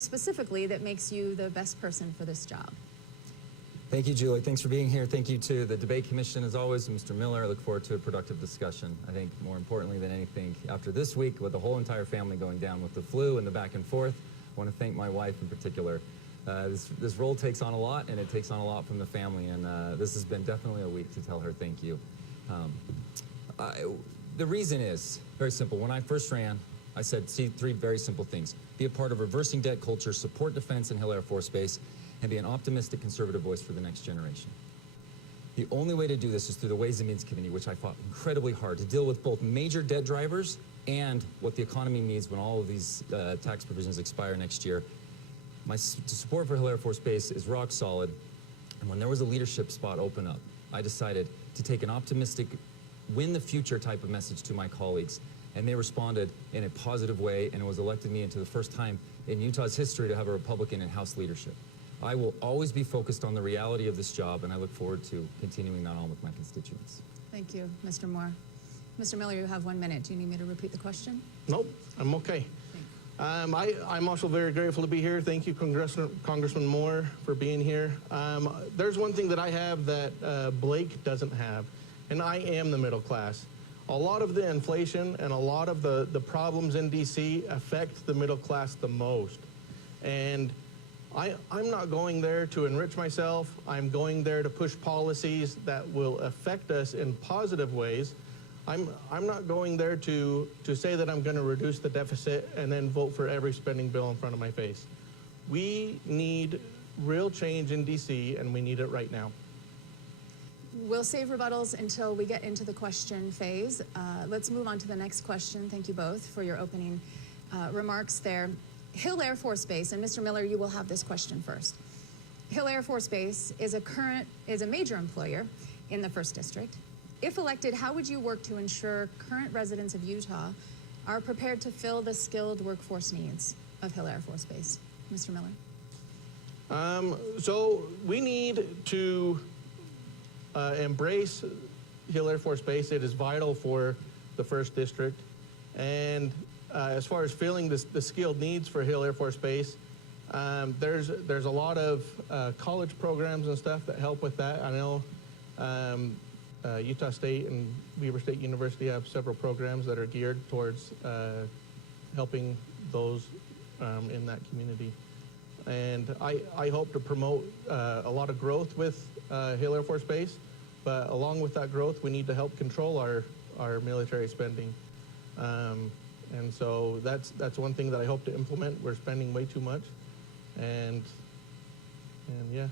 specifically that makes you the best person for this job? Thank you, Julie. Thanks for being here. Thank you to the Debate Commission, as always, and Mr. Miller. I look forward to a productive discussion. I think more importantly than anything, after this week, with the whole entire family going down with the flu and the back and forth, I want to thank my wife in particular. This role takes on a lot, and it takes on a lot from the family, and this has been definitely a week to tell her thank you. The reason is very simple. When I first ran, I said, see, three very simple things. Be a part of reversing debt culture, support defense in Hill Air Force Base, and be an optimistic conservative voice for the next generation. The only way to do this is through the Ways and Means Committee, which I fought incredibly hard to deal with both major debt drivers and what the economy needs when all of these tax provisions expire next year. My support for Hill Air Force Base is rock solid, and when there was a leadership spot open up, I decided to take an optimistic, win the future type of message to my colleagues, and they responded in a positive way, and it was elected me into the first time in Utah's history to have a Republican in House leadership. I will always be focused on the reality of this job, and I look forward to continuing that on with my constituents. Thank you, Mr. Moore. Mr. Miller, you have 1 minute. Do you need me to repeat the question? Nope, I'm okay. I'm also very grateful to be here. Thank you, Congressman Moore, for being here. There's one thing that I have that Blake doesn't have, and I am the middle class. A lot of the inflation and a lot of the problems in D.C. affect the middle class the most. And I'm not going there to enrich myself. I'm going there to push policies that will affect us in positive ways. I'm not going there to say that I'm going to reduce the deficit and then vote for every spending bill in front of my face. We need real change in D.C., and we need it right now. We'll save rebuttals until we get into the question phase. Let's move on to the next question. Thank you both for your opening remarks there. Hill Air Force Base, and Mr. Miller, you will have this question first. Hill Air Force Base is a major employer in the 1st District. If elected, how would you work to ensure current residents of Utah are prepared to fill the skilled workforce needs of Hill Air Force Base? Mr. Miller. So we need to embrace Hill Air Force Base. It is vital for the 1st District. And as far as filling the skilled needs for Hill Air Force Base, there's a lot of college programs and stuff that help with that. I know Utah State and Weber State University have several programs that are geared towards helping those in that community. And I hope to promote a lot of growth with Hill Air Force Base, but along with that growth, we need to help control our military spending. And so that's one thing that I hope to implement. We're spending way too much, and yeah.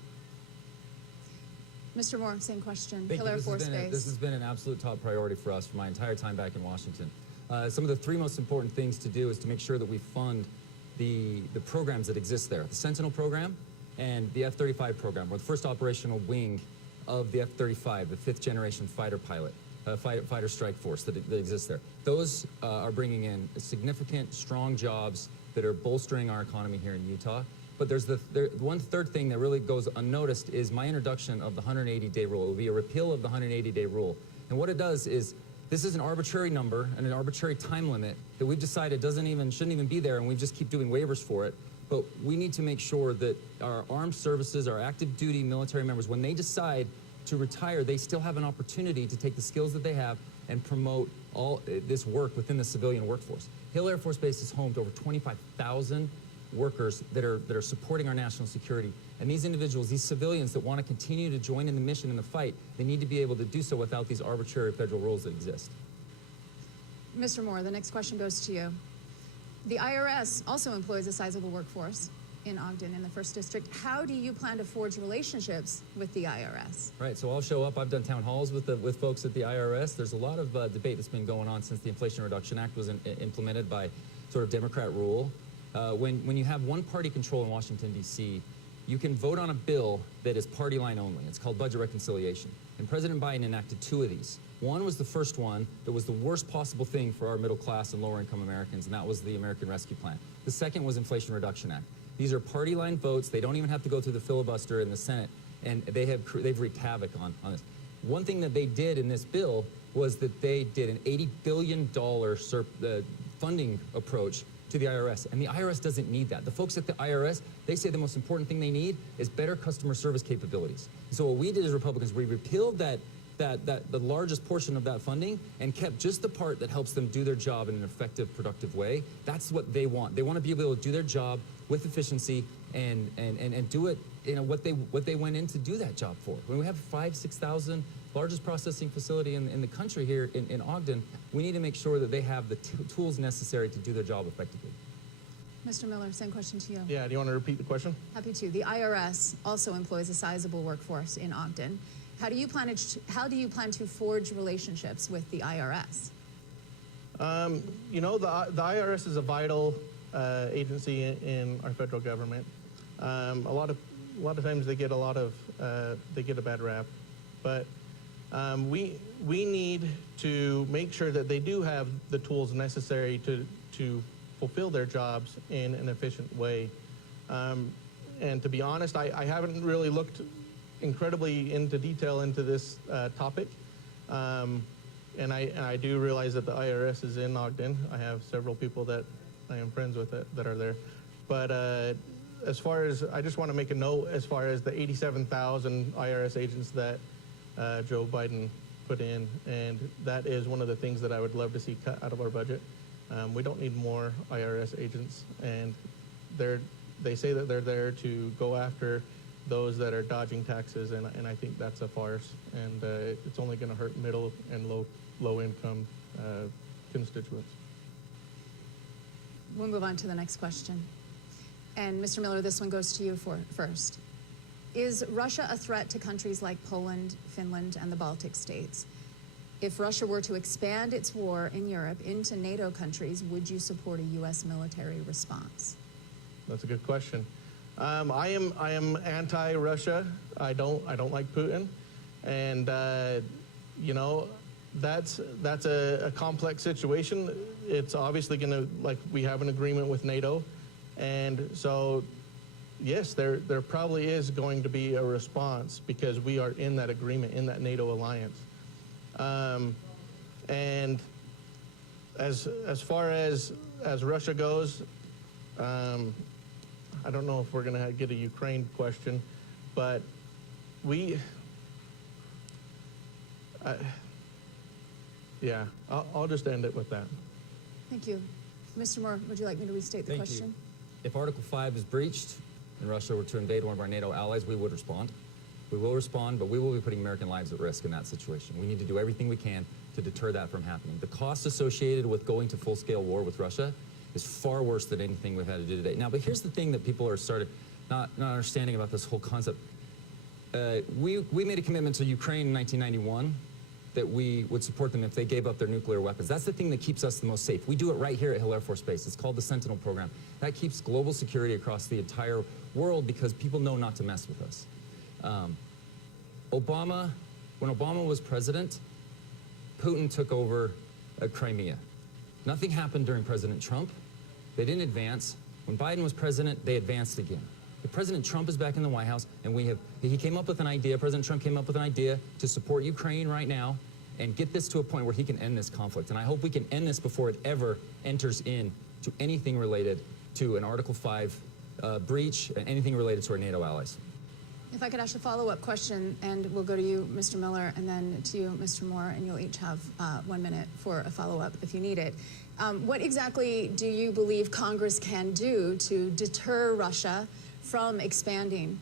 Mr. Moore, same question. Hill Air Force Base. This has been an absolute top priority for us for my entire time back in Washington. Some of the three most important things to do is to make sure that we fund the programs that exist there. The Sentinel program and the F-35 program, or the first operational wing of the F-35, the 5th generation fighter pilot. Fighter strike force that exists there. Those are bringing in significant, strong jobs that are bolstering our economy here in Utah. But there's one third thing that really goes unnoticed is my introduction of the 180-day rule. It will be a repeal of the 180-day rule. And what it does is, this is an arbitrary number and an arbitrary time limit that we've decided shouldn't even be there, and we just keep doing waivers for it. But we need to make sure that our armed services, our active duty military members, when they decide to retire, they still have an opportunity to take the skills that they have and promote all this work within the civilian workforce. Hill Air Force Base is home to over 25,000 workers that are supporting our national security. And these individuals, these civilians that want to continue to join in the mission and the fight, they need to be able to do so without these arbitrary federal rules that exist. Mr. Moore, the next question goes to you. The IRS also employs a sizable workforce in Ogden in the 1st District. How do you plan to forge relationships with the IRS? Right, so I'll show up. I've done town halls with folks at the IRS. There's a lot of debate that's been going on since the Inflation Reduction Act was implemented by sort of Democrat rule. When you have one-party control in Washington, D.C., you can vote on a bill that is party line only. It's called budget reconciliation. And President Biden enacted 2 of these. One was the first one that was the worst possible thing for our middle class and lower income Americans, and that was the American Rescue Plan. The second was Inflation Reduction Act. These are party line votes. They don't even have to go through the filibuster in the Senate, and they've wreaked havoc on this. One thing that they did in this bill was that they did an $80 billion funding approach to the IRS, and the IRS doesn't need that. The folks at the IRS, they say the most important thing they need is better customer service capabilities. So what we did as Republicans, we repealed the largest portion of that funding and kept just the part that helps them do their job in an effective, productive way. That's what they want. They want to be able to do their job with efficiency and do it, what they went in to do that job for. When we have 6,000 largest processing facility in the country here in Ogden, we need to make sure that they have the tools necessary to do their job effectively. Mr. Miller, same question to you. Yeah, do you want to repeat the question? Happy to. The IRS also employs a sizable workforce in Ogden. How do you plan to forge relationships with the IRS? You know, the IRS is a vital agency in our federal government. A lot of times they get a bad rap, but we need to make sure that they do have the tools necessary to fulfill their jobs in an efficient way. And to be honest, I haven't really looked incredibly into detail into this topic. And I do realize that the IRS is in Ogden. I have several people that I am friends with that are there. But as far as, I just want to make a note as far as the 87,000 IRS agents that Joe Biden put in, and that is one of the things that I would love to see cut out of our budget. We don't need more IRS agents, and they say that they're there to go after those that are dodging taxes, and I think that's a farce, and it's only going to hurt middle and low income constituents. We'll move on to the next question. And Mr. Miller, this one goes to you first. Is Russia a threat to countries like Poland, Finland, and the Baltic states? If Russia were to expand its war in Europe into NATO countries, would you support a U.S. military response? That's a good question. I am anti-Russia. I don't like Putin, and you know, that's a complex situation. It's obviously going to, like, we have an agreement with NATO, and so yes, there probably is going to be a response because we are in that agreement, in that NATO alliance. And as far as Russia goes, I don't know if we're going to get a Ukraine question, but yeah, I'll just end it with that. Thank you. Mr. Moore, would you like me to restate the question? If Article 5 is breached and Russia were to invade one of our NATO allies, we would respond. We will respond, but we will be putting American lives at risk in that situation. We need to do everything we can to deter that from happening. The cost associated with going to full-scale war with Russia is far worse than anything we've had to do today. Now, but here's the thing that people are not understanding about this whole concept. We made a commitment to Ukraine in 1991 that we would support them if they gave up their nuclear weapons. That's the thing that keeps us the most safe. We do it right here at Hill Air Force Base. It's called the Sentinel program. That keeps global security across the entire world because people know not to mess with us. When Obama was president, Putin took over Crimea. Nothing happened during President Trump. They didn't advance. When Biden was president, they advanced again. If President Trump is back in the White House, and he came up with an idea, President Trump came up with an idea to support Ukraine right now and get this to a point where he can end this conflict. And I hope we can end this before it ever enters into anything related to an Article 5 breach, anything related to our NATO allies. If I could ask a follow-up question, and we'll go to you, Mr. Miller, and then to you, Mr. Moore, and you'll each have 1 minute for a follow-up if you need it. What exactly do you believe Congress can do to deter Russia from expanding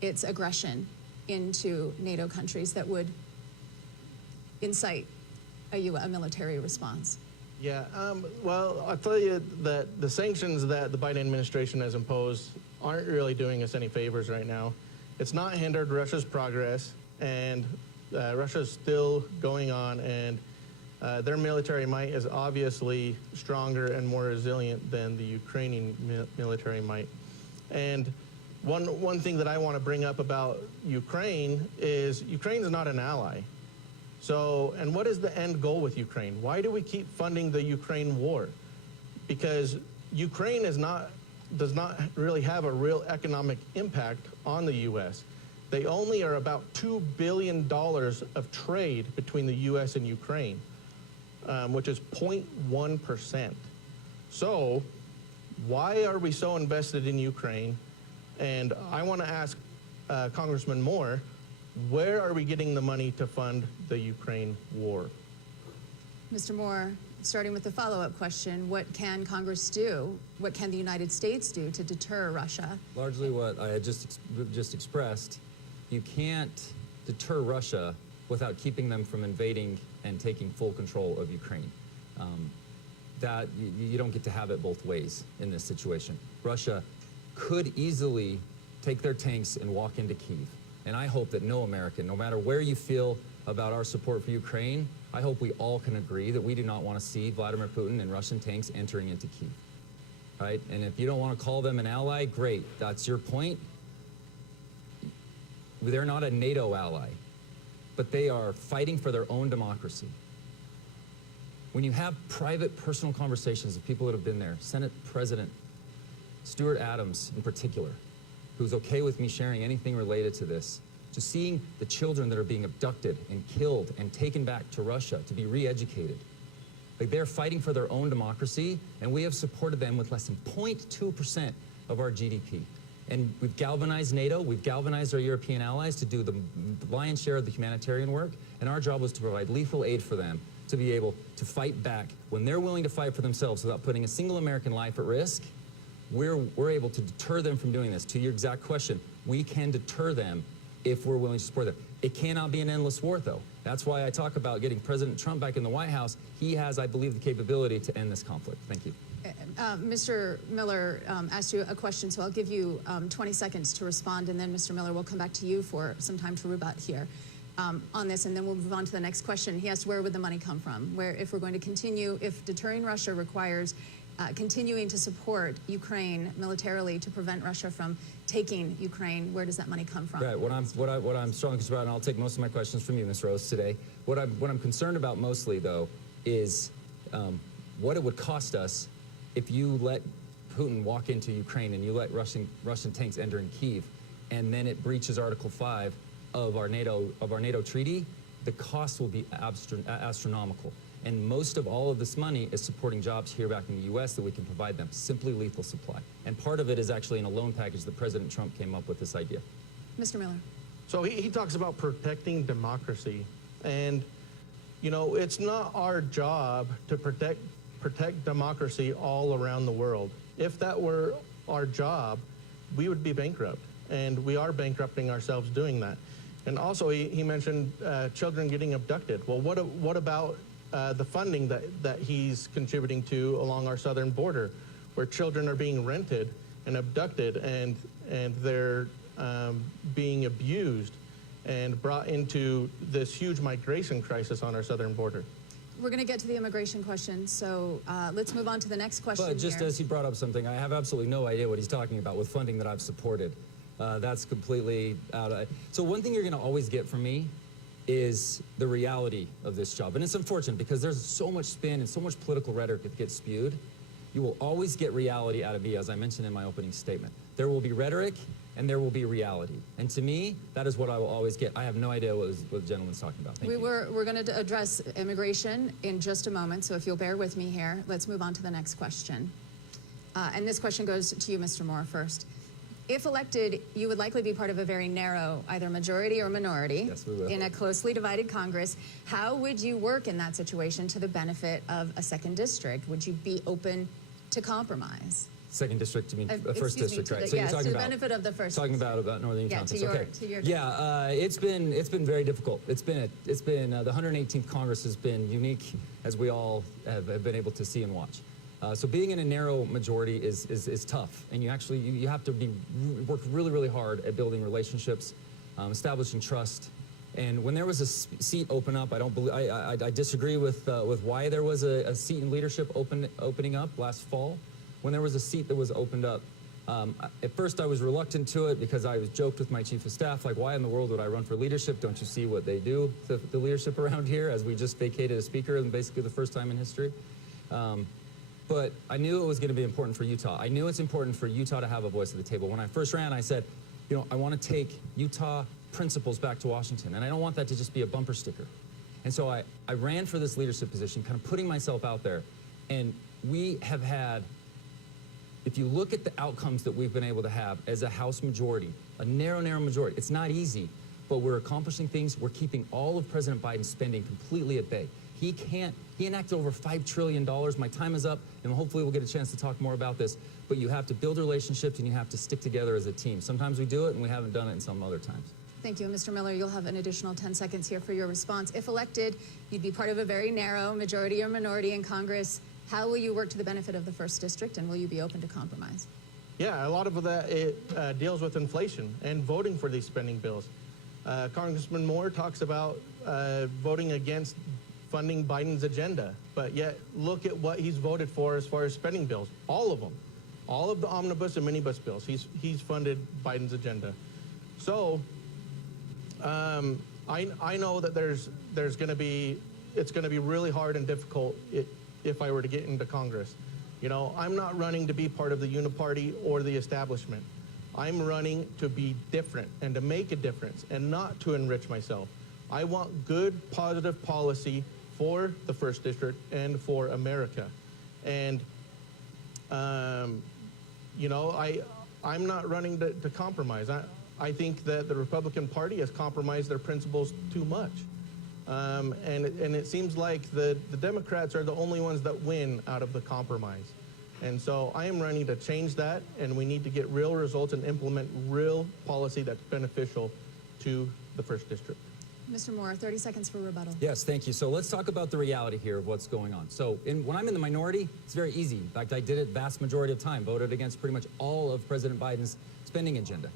its aggression into NATO countries that would incite a military response? Yeah, well, I'll tell you that the sanctions that the Biden administration has imposed aren't really doing us any favors right now. It's not hindered Russia's progress, and Russia's still going on, and their military might is obviously stronger and more resilient than the Ukrainian military might. And one thing that I want to bring up about Ukraine is Ukraine's not an ally. So, and what is the end goal with Ukraine? Why do we keep funding the Ukraine war? Because Ukraine does not really have a real economic impact on the U.S. They only are about $2 billion of trade between the U.S. and Ukraine, which is 0.1%. So Why are we so invested in Ukraine? And I want to ask Congressman Moore, where are we getting the money to fund the Ukraine war? Mr. Moore, starting with the follow-up question, what can Congress do? What can the United States do to deter Russia? Largely what I had just expressed. You can't deter Russia without keeping them from invading and taking full control of Ukraine. That you don't get to have it both ways in this situation. Russia could easily take their tanks and walk into Kyiv. And I hope that no American, no matter where you feel about our support for Ukraine, I hope we all can agree that we do not want to see Vladimir Putin and Russian tanks entering into Kyiv. Right? And if you don't want to call them an ally, great. That's your point. They're not a NATO ally, but they are fighting for their own democracy. When you have private, personal conversations with people that have been there, Senate President Stuart Adams in particular, who's okay with me sharing anything related to this, to seeing the children that are being abducted and killed and taken back to Russia to be re-educated. Like, they're fighting for their own democracy, and we have supported them with less than 0.2% of our GDP. And we've galvanized NATO, we've galvanized our European allies to do the lion's share of the humanitarian work, and our job was to provide lethal aid for them to be able to fight back. When they're willing to fight for themselves without putting a single American life at risk, we're able to deter them from doing this. To your exact question, we can deter them if we're willing to support them. It cannot be an endless war, though. That's why I talk about getting President Trump back in the White House. He has, I believe, the capability to end this conflict. Thank you. Mr. Miller asked you a question, so I'll give you 20 seconds to respond, and then Mr. Miller, we'll come back to you for some time to rebut here on this, and then we'll move on to the next question. He asked, where would the money come from? Where, if we're going to continue, if deterring Russia requires continuing to support Ukraine militarily to prevent Russia from taking Ukraine, where does that money come from? Right. What I'm strongly concerned about, and I'll take most of my questions from you, Ms. Rose, today. What I'm concerned about mostly, though, is what it would cost us if you let Putin walk into Ukraine and you let Russian tanks enter in Kyiv, and then it breaches Article 5 of our NATO treaty. The cost will be astronomical. And most of all of this money is supporting jobs here back in the U.S. that we can provide them, simply lethal supply. And part of it is actually in a loan package that President Trump came up with this idea. Mr. Miller. So he talks about protecting democracy. And, you know, it's not our job to protect democracy all around the world. If that were our job, we would be bankrupt. And we are bankrupting ourselves doing that. And also, he mentioned children getting abducted. Well, what about the funding that he's contributing to along our southern border, where children are being rented and abducted, and they're being abused and brought into this huge migration crisis on our southern border? We're going to get to the immigration question, so let's move on to the next question. But just here. as he brought up something, I have absolutely no idea what he's talking about with funding that I've supported. That's completely out of... So one thing you're going to always get from me is the reality of this job. And it's unfortunate because there's so much spin and so much political rhetoric that gets spewed. You will always get reality out of me, as I mentioned in my opening statement. There will be rhetoric and there will be reality. And to me, that is what I will always get. I have no idea what the gentleman's talking about. Thank you. We're going to address immigration in just a moment, so if you'll bear with me here, let's move on to the next question. And this question goes to you, Mr. Moore, first. If elected, you would likely be part of a very narrow, either majority or minority, yes, we will, in a closely divided Congress. How would you work in that situation to the benefit of a second district? Would you be open to compromise? Second district, you mean first district, right? So you're talking to the about benefit of the first. Talking about Northern Utah. To your yeah, it's been very difficult. It's been the 118th Congress has been unique, as we all have been able to see and watch. So being in a narrow majority is tough, and you have to work really hard at building relationships, establishing trust. And when there was a seat open up, I disagree with why there was a seat in leadership opening up last fall. When there was a seat that was opened up, at first I was reluctant to it because I was joked with my chief of staff, like, why in the world would I run for leadership? Don't you see what they do, the leadership around here, as we just vacated a speaker, and basically the first time in history. But I knew it was going to be important for Utah. I knew it's important for Utah to have a voice at the table. When I first ran, I said, you know, I want to take Utah principles back to Washington, and I don't want that to just be a bumper sticker. And so I ran for this leadership position, kind of putting myself out there, and we have had If you look at the outcomes that we've been able to have as a House majority, a narrow majority, it's not easy, but we're accomplishing things. We're keeping all of President Biden's spending completely at bay. He enacted over $5 trillion. My time is up, and hopefully we'll get a chance to talk more about this. But you have to build relationships, and you have to stick together as a team. Sometimes we do it, and we haven't done it in some other times. Thank you. Mr. Miller, you'll have an additional 10 seconds here for your response. If elected, you'd be part of a very narrow majority or minority in Congress. How will you work to the benefit of the 1st District, and will you be open to compromise? Yeah, a lot of that deals with inflation and voting for these spending bills. Congressman Moore talks about voting against funding Biden's agenda, but yet look at what he's voted for as far as spending bills. All of them. All of the omnibus and minibus bills. He's funded Biden's agenda. So I know that it's going to be really hard and difficult if I were to get into Congress. You know, I'm not running to be part of the uniparty or the establishment. I'm running to be different and to make a difference and not to enrich myself. I want good, positive policy for the 1st District and for America. And, you know, I'm not running to compromise. I think that the Republican Party has compromised their principles too much. And it seems like the Democrats are the only ones that win out of the compromise. And so I am running to change that, and we need to get real results and implement real policy that's beneficial to the 1st District. Mr. Moore, 30 seconds for rebuttal. Yes, thank you. So let's talk about the reality here of what's going on. So when I'm in the minority, it's very easy. In fact, I did it vast majority of time, voted against pretty much all of President Biden's spending agenda.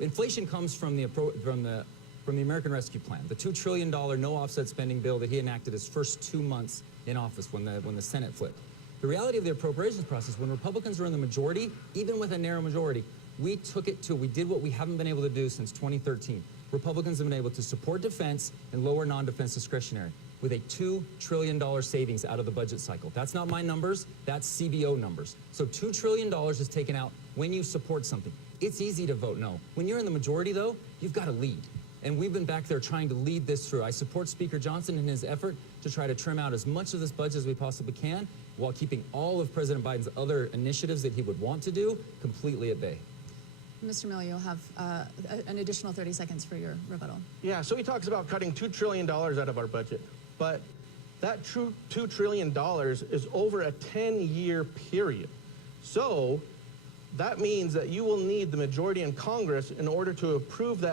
Inflation comes from the American Rescue Plan, the $2 trillion no offset spending bill that he enacted his first 2 months in office when the Senate flipped. The reality of the appropriations process, when Republicans are in the majority, even with a narrow majority, we did what we haven't been able to do since 2013. Republicans have been able to support defense and lower non-defense discretionary with a $2 trillion savings out of the budget cycle. That's not my numbers, that's CBO numbers. So $2 trillion is taken out when you support something. It's easy to vote no. When you're in the majority, though, you've got to lead. And we've been back there trying to lead this through. I support Speaker Johnson in his effort to try to trim out as much of this budget as we possibly can while keeping all of President Biden's other initiatives that he would want to do completely at bay. Mr. Miller, you'll have an additional 30 seconds for your rebuttal. Yeah, so he talks about cutting $2 trillion out of our budget. But that $2 trillion is over a 10-year period. So that means that you will need the majority in Congress in order to approve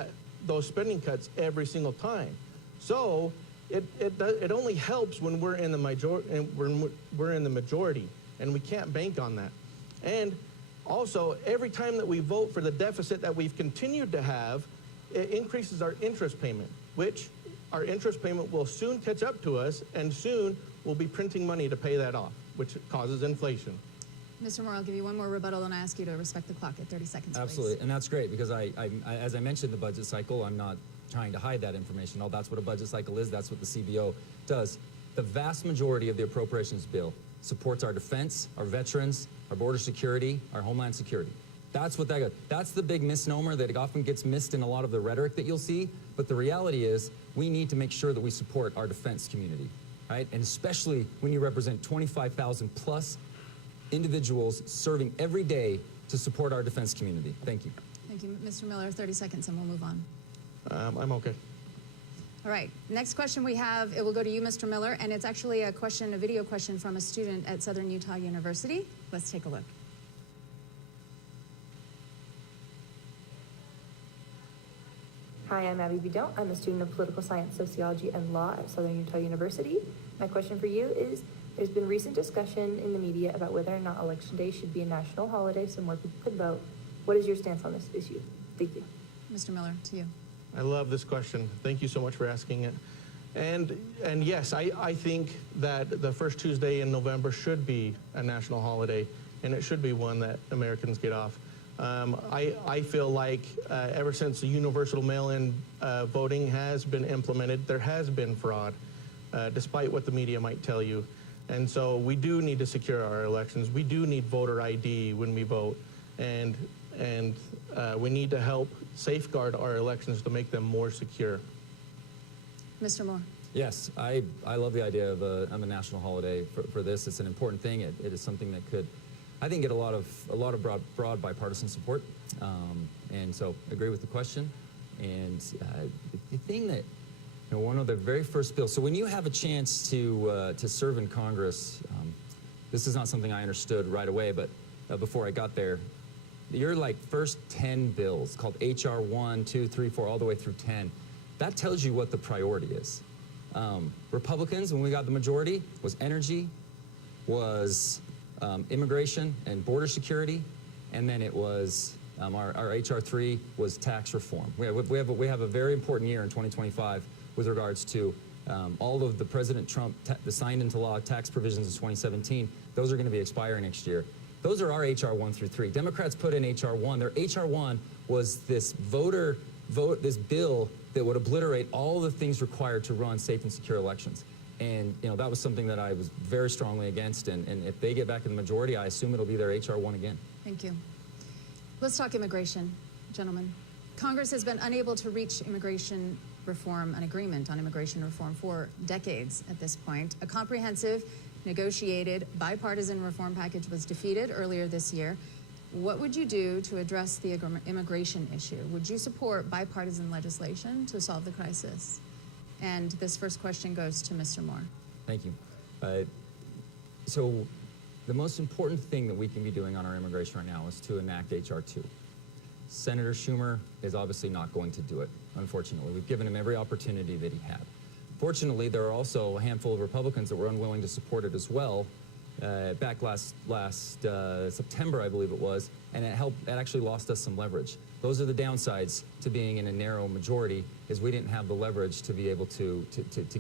those spending cuts every single time. So it only helps when we're in the majority, and we can't bank on that. And also, every time that we vote for the deficit that we've continued to have, it increases our interest payment, which our interest payment will soon catch up to us, and soon we'll be printing money to pay that off, which causes inflation. Mr. Moore, I'll give you one more rebuttal, and I ask you to respect the clock at 30 seconds, Absolutely, please. and that's great because as I mentioned, the budget cycle, I'm not trying to hide that information. No, that's what a budget cycle is. That's what the CBO does. The vast majority of the appropriations bill supports our defense, our veterans, our border security, our homeland security. That's what that's the big misnomer that often gets missed in a lot of the rhetoric that you'll see. But the reality is we need to make sure that we support our defense community, right? And especially when you represent 25,000 plus individuals serving every day to support our defense community. Thank you. Thank you. Mr. Miller, 30 seconds, and we'll move on. I'm okay. All right, next question we have, it will go to you, Mr. Miller, and it's actually a video question from a student at Southern Utah University. Let's take a look. Hi, I'm Abby Bidon. I'm a student of political science, sociology, and law at Southern Utah University. My question for you is, there's been recent discussion in the media about whether or not Election Day should be a national holiday so more people could vote. What is your stance on this issue? Thank you. Mr. Miller, to you. I love this question. Thank you so much for asking it. And yes, I think that the first Tuesday in November should be a national holiday, and it should be one that Americans get off. I feel like ever since the universal mail-in voting has been implemented, there has been fraud, despite what the media might tell you. And so we do need to secure our elections. We do need voter ID when we vote, and we need to help safeguard our elections to make them more secure. Mr. Moore. Yes, I love the idea of a national holiday for this. It's an important thing. It is something that could I think get a lot of broad bipartisan support, and so agree with the question. And the thing that, one of the very first bills. So when you have a chance to serve in Congress, this is not something I understood right away, but before I got there, your first 10 bills called HR 1, 2, 3, 4, all the way through 10. That tells you what the priority is. Republicans, when we got the majority, was energy, was immigration and border security, and then it was our HR 3 was tax reform. We have a very important year in 2025 with regards to all of the President Trump signed into law tax provisions in 2017. Those are going to be expiring next year. Those are our HR 1 through 3. Democrats put in HR 1. Their HR 1 was this this bill that would obliterate all the things required to run safe and secure elections. And that was something that I was very strongly against. And if they get back in the majority, I assume it'll be their HR 1 again. Thank you. Let's talk immigration, gentlemen. Congress has been unable to reach immigration reform, an agreement on immigration reform for decades at this point. A comprehensive, negotiated, bipartisan reform package was defeated earlier this year. What would you do to address the immigration issue? Would you support bipartisan legislation to solve the crisis? And this first question goes to Mr. Moore. Thank you. So the most important thing that we can be doing on our immigration right now is to enact HR 2. Senator Schumer is obviously not going to do it, unfortunately. We've given him every opportunity that he had. Fortunately, there are also a handful of Republicans that were unwilling to support it as well. Back last September, I believe it was, and it actually lost us some leverage. Those are the downsides to being in a narrow majority, is we didn't have the leverage to be able to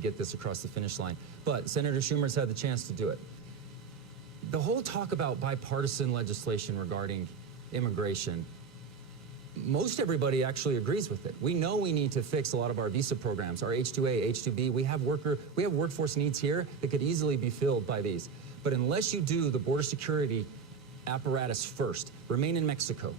get this across the finish line. But Senator Schumer's had the chance to do it. The whole talk about bipartisan legislation regarding immigration, most everybody actually agrees with it. We know we need to fix a lot of our visa programs, our H-2A, H-2B. We have workforce needs here that could easily be filled by these. But unless you do the border security apparatus first, remain in Mexico,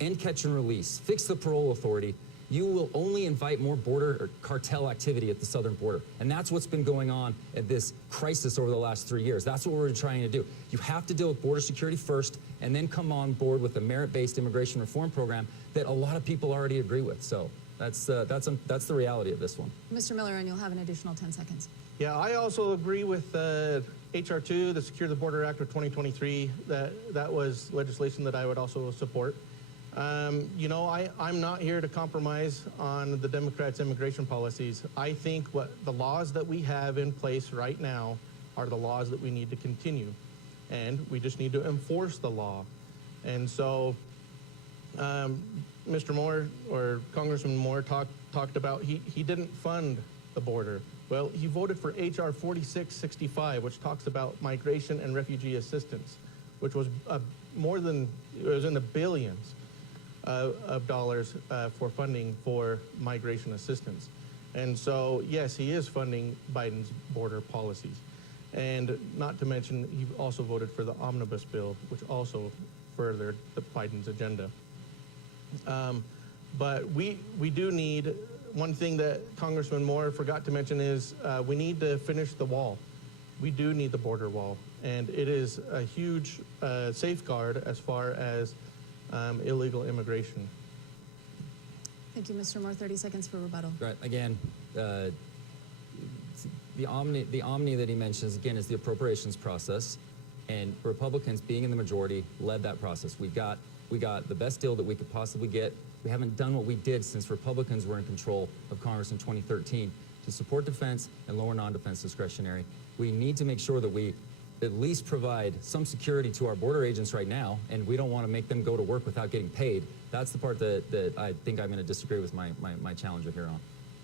end catch and release, fix the parole authority, you will only invite more border or cartel activity at the southern border. And that's what's been going on at this crisis over the last 3 years. That's what we're trying to do. You have to deal with border security first, and then come on board with a merit-based immigration reform program that a lot of people already agree with. So that's the reality of this one. Mr. Miller, and you'll have an additional 10 seconds. Yeah, I also agree with HR 2, the Secure the Border Act of 2023. That was legislation that I would also support. I'm not here to compromise on the Democrats' immigration policies. I think what the laws that we have in place right now are the laws that we need to continue. And we just need to enforce the law. And so Mr. Moore, or Congressman Moore, talked about he didn't fund the border. Well, he voted for HR 4665, which talks about migration and refugee assistance, which was it was in the billions of dollars for funding for migration assistance. And so, yes, he is funding Biden's border policies. And not to mention, he also voted for the omnibus bill, which also furthered Biden's agenda. But we do need, one thing that Congressman Moore forgot to mention is we need to finish the wall. We do need the border wall. And it is a huge safeguard as far as illegal immigration. Thank you, Mr. Moore. 30 seconds for rebuttal. Right. Again, the omni that he mentions, again, is the appropriations process. And Republicans, being in the majority, led that process. We got the best deal that we could possibly get. We haven't done what we did since Republicans were in control of Congress in 2013 to support defense and lower non-defense discretionary. We need to make sure that we at least provide some security to our border agents right now, and we don't want to make them go to work without getting paid. That's the part that I think I'm going to disagree with my challenger here on.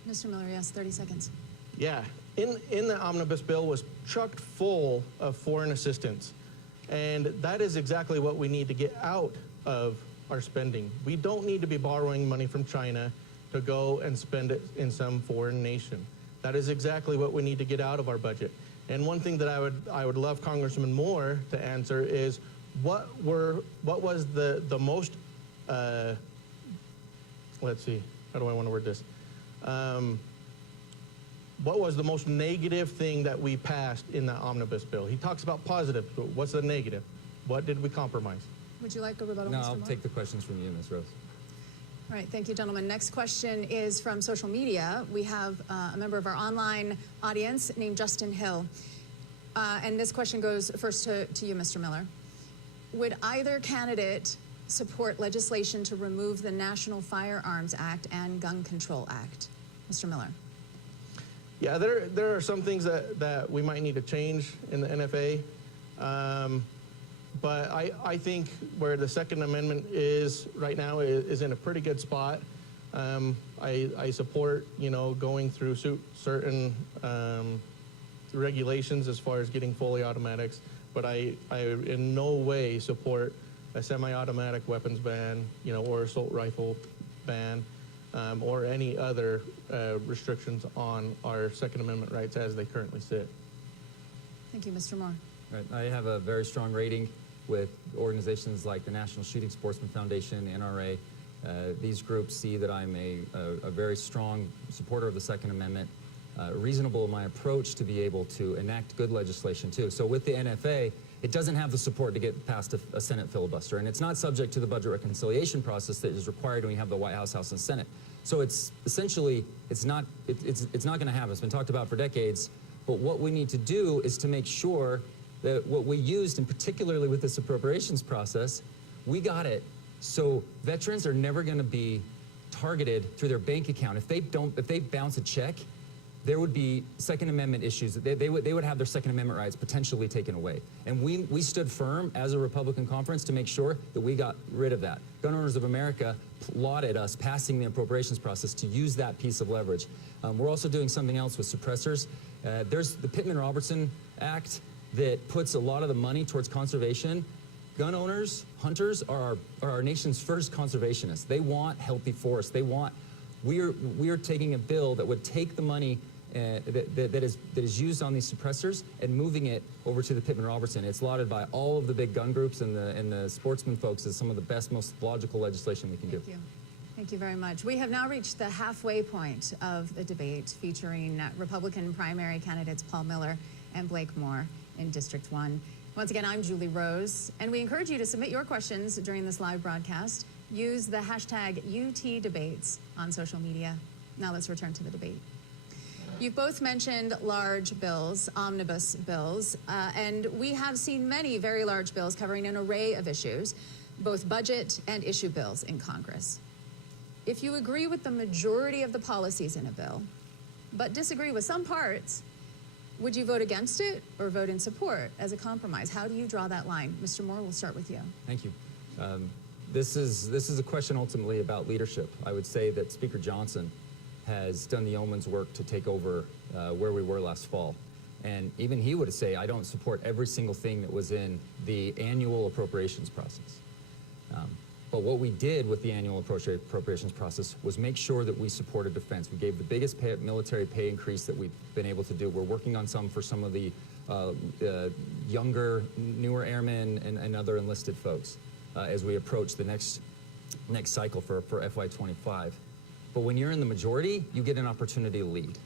Mr. Miller, yes, 30 seconds. Yeah, in the omnibus bill was chocked full of foreign assistance. And that is exactly what we need to get out of our spending. We don't need to be borrowing money from China to go and spend it in some foreign nation. That is exactly what we need to get out of our budget. And one thing that I would love Congressman Moore to answer is what was the most let's see, how do I want to word this? What was the most negative thing that we passed in the omnibus bill? He talks about positive, but what's the negative? What did we compromise? Would you like a rebuttal, No, Mr. I'll Moore? take the questions from you, Ms. Rose. All right, thank you, gentlemen. Next question is from social media. We have a member of our online audience named Justin Hill. And this question goes first to you, Mr. Miller. Would either candidate support legislation to remove the National Firearms Act and Gun Control Act? Mr. Miller. Yeah, there are some things that we might need to change in the NFA. But I think where the Second Amendment is right now is in a pretty good spot. I support, going through certain regulations as far as getting fully automatics, but I in no way support a semi-automatic weapons ban, or assault rifle ban, or any other restrictions on our Second Amendment rights as they currently sit. Thank you, Mr. Moore. Right. I have a very strong rating with organizations like the National Shooting Sportsman Foundation, NRA. These groups see that I'm a very strong supporter of the Second Amendment, reasonable in my approach to be able to enact good legislation too. So with the NFA, it doesn't have the support to get past a Senate filibuster, and it's not subject to the budget reconciliation process that is required when you have the White House, House, and Senate. So it's essentially, it's not going to happen. It's been talked about for decades, but what we need to do is to make sure that what we used, and particularly with this appropriations process, we got it. So veterans are never going to be targeted through their bank account. If they bounce a check, there would be Second Amendment issues. They would have their Second Amendment rights potentially taken away. And we stood firm as a Republican conference to make sure that we got rid of that. Gun Owners of America lauded us passing the appropriations process to use that piece of leverage. We're also doing something else with suppressors. There's the Pittman-Robertson Act that puts a lot of the money towards conservation. Gun owners, hunters are our nation's first conservationists. They want healthy forests. We are taking a bill that would take the money that is used on these suppressors and moving it over to the Pittman-Robertson. It's lauded by all of the big gun groups and the sportsman folks as some of the best, most logical legislation we can do. Thank you. Thank you very much. We have now reached the halfway point of the debate featuring Republican primary candidates Paul Miller and Blake Moore in District 1. Once again, I'm Julie Rose, and we encourage you to submit your questions during this live broadcast. Use the hashtag UTDebates on social media. Now let's return to the debate. You've both mentioned large bills, omnibus bills, and we have seen many very large bills covering an array of issues, both budget and issue bills in Congress. If you agree with the majority of the policies in a bill, but disagree with some parts, would you vote against it or vote in support as a compromise? How do you draw that line? Mr. Moore, we'll start with you. Thank you. This is a question ultimately about leadership. I would say that Speaker Johnson has done the yeoman's work to take over where we were last fall. And even he would say, I don't support every single thing that was in the annual appropriations process. But what we did with the annual appropriations process was make sure that we supported defense. We gave the biggest military pay increase that we've been able to do. We're working on some for some of the younger, newer airmen and other enlisted folks as we approach the next cycle for FY25. But when you're in the majority, you get an opportunity to lead.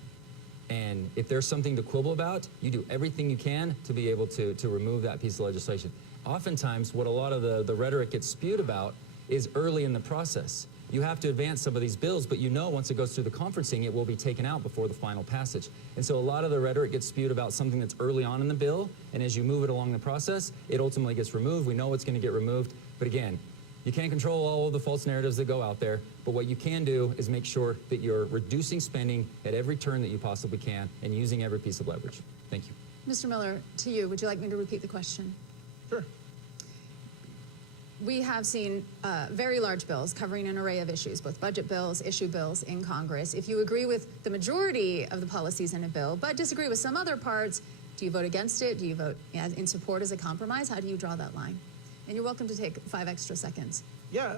And if there's something to quibble about, you do everything you can to be able to remove that piece of legislation. Oftentimes, what a lot of the rhetoric gets spewed about is early in the process. You have to advance some of these bills, but once it goes through the conferencing, it will be taken out before the final passage. And so a lot of the rhetoric gets spewed about something that's early on in the bill, and as you move it along the process, it ultimately gets removed. We know it's going to get removed, but again, you can't control all of the false narratives that go out there, but what you can do is make sure that you're reducing spending at every turn that you possibly can and using every piece of leverage. Thank you. Mr. Miller, to you, would you like me to repeat the question? Sure. We have seen very large bills covering an array of issues, both budget bills, issue bills in Congress. If you agree with the majority of the policies in a bill, but disagree with some other parts, do you vote against it? Do you vote in support as a compromise? How do you draw that line? And you're welcome to take 5 extra seconds. Yeah,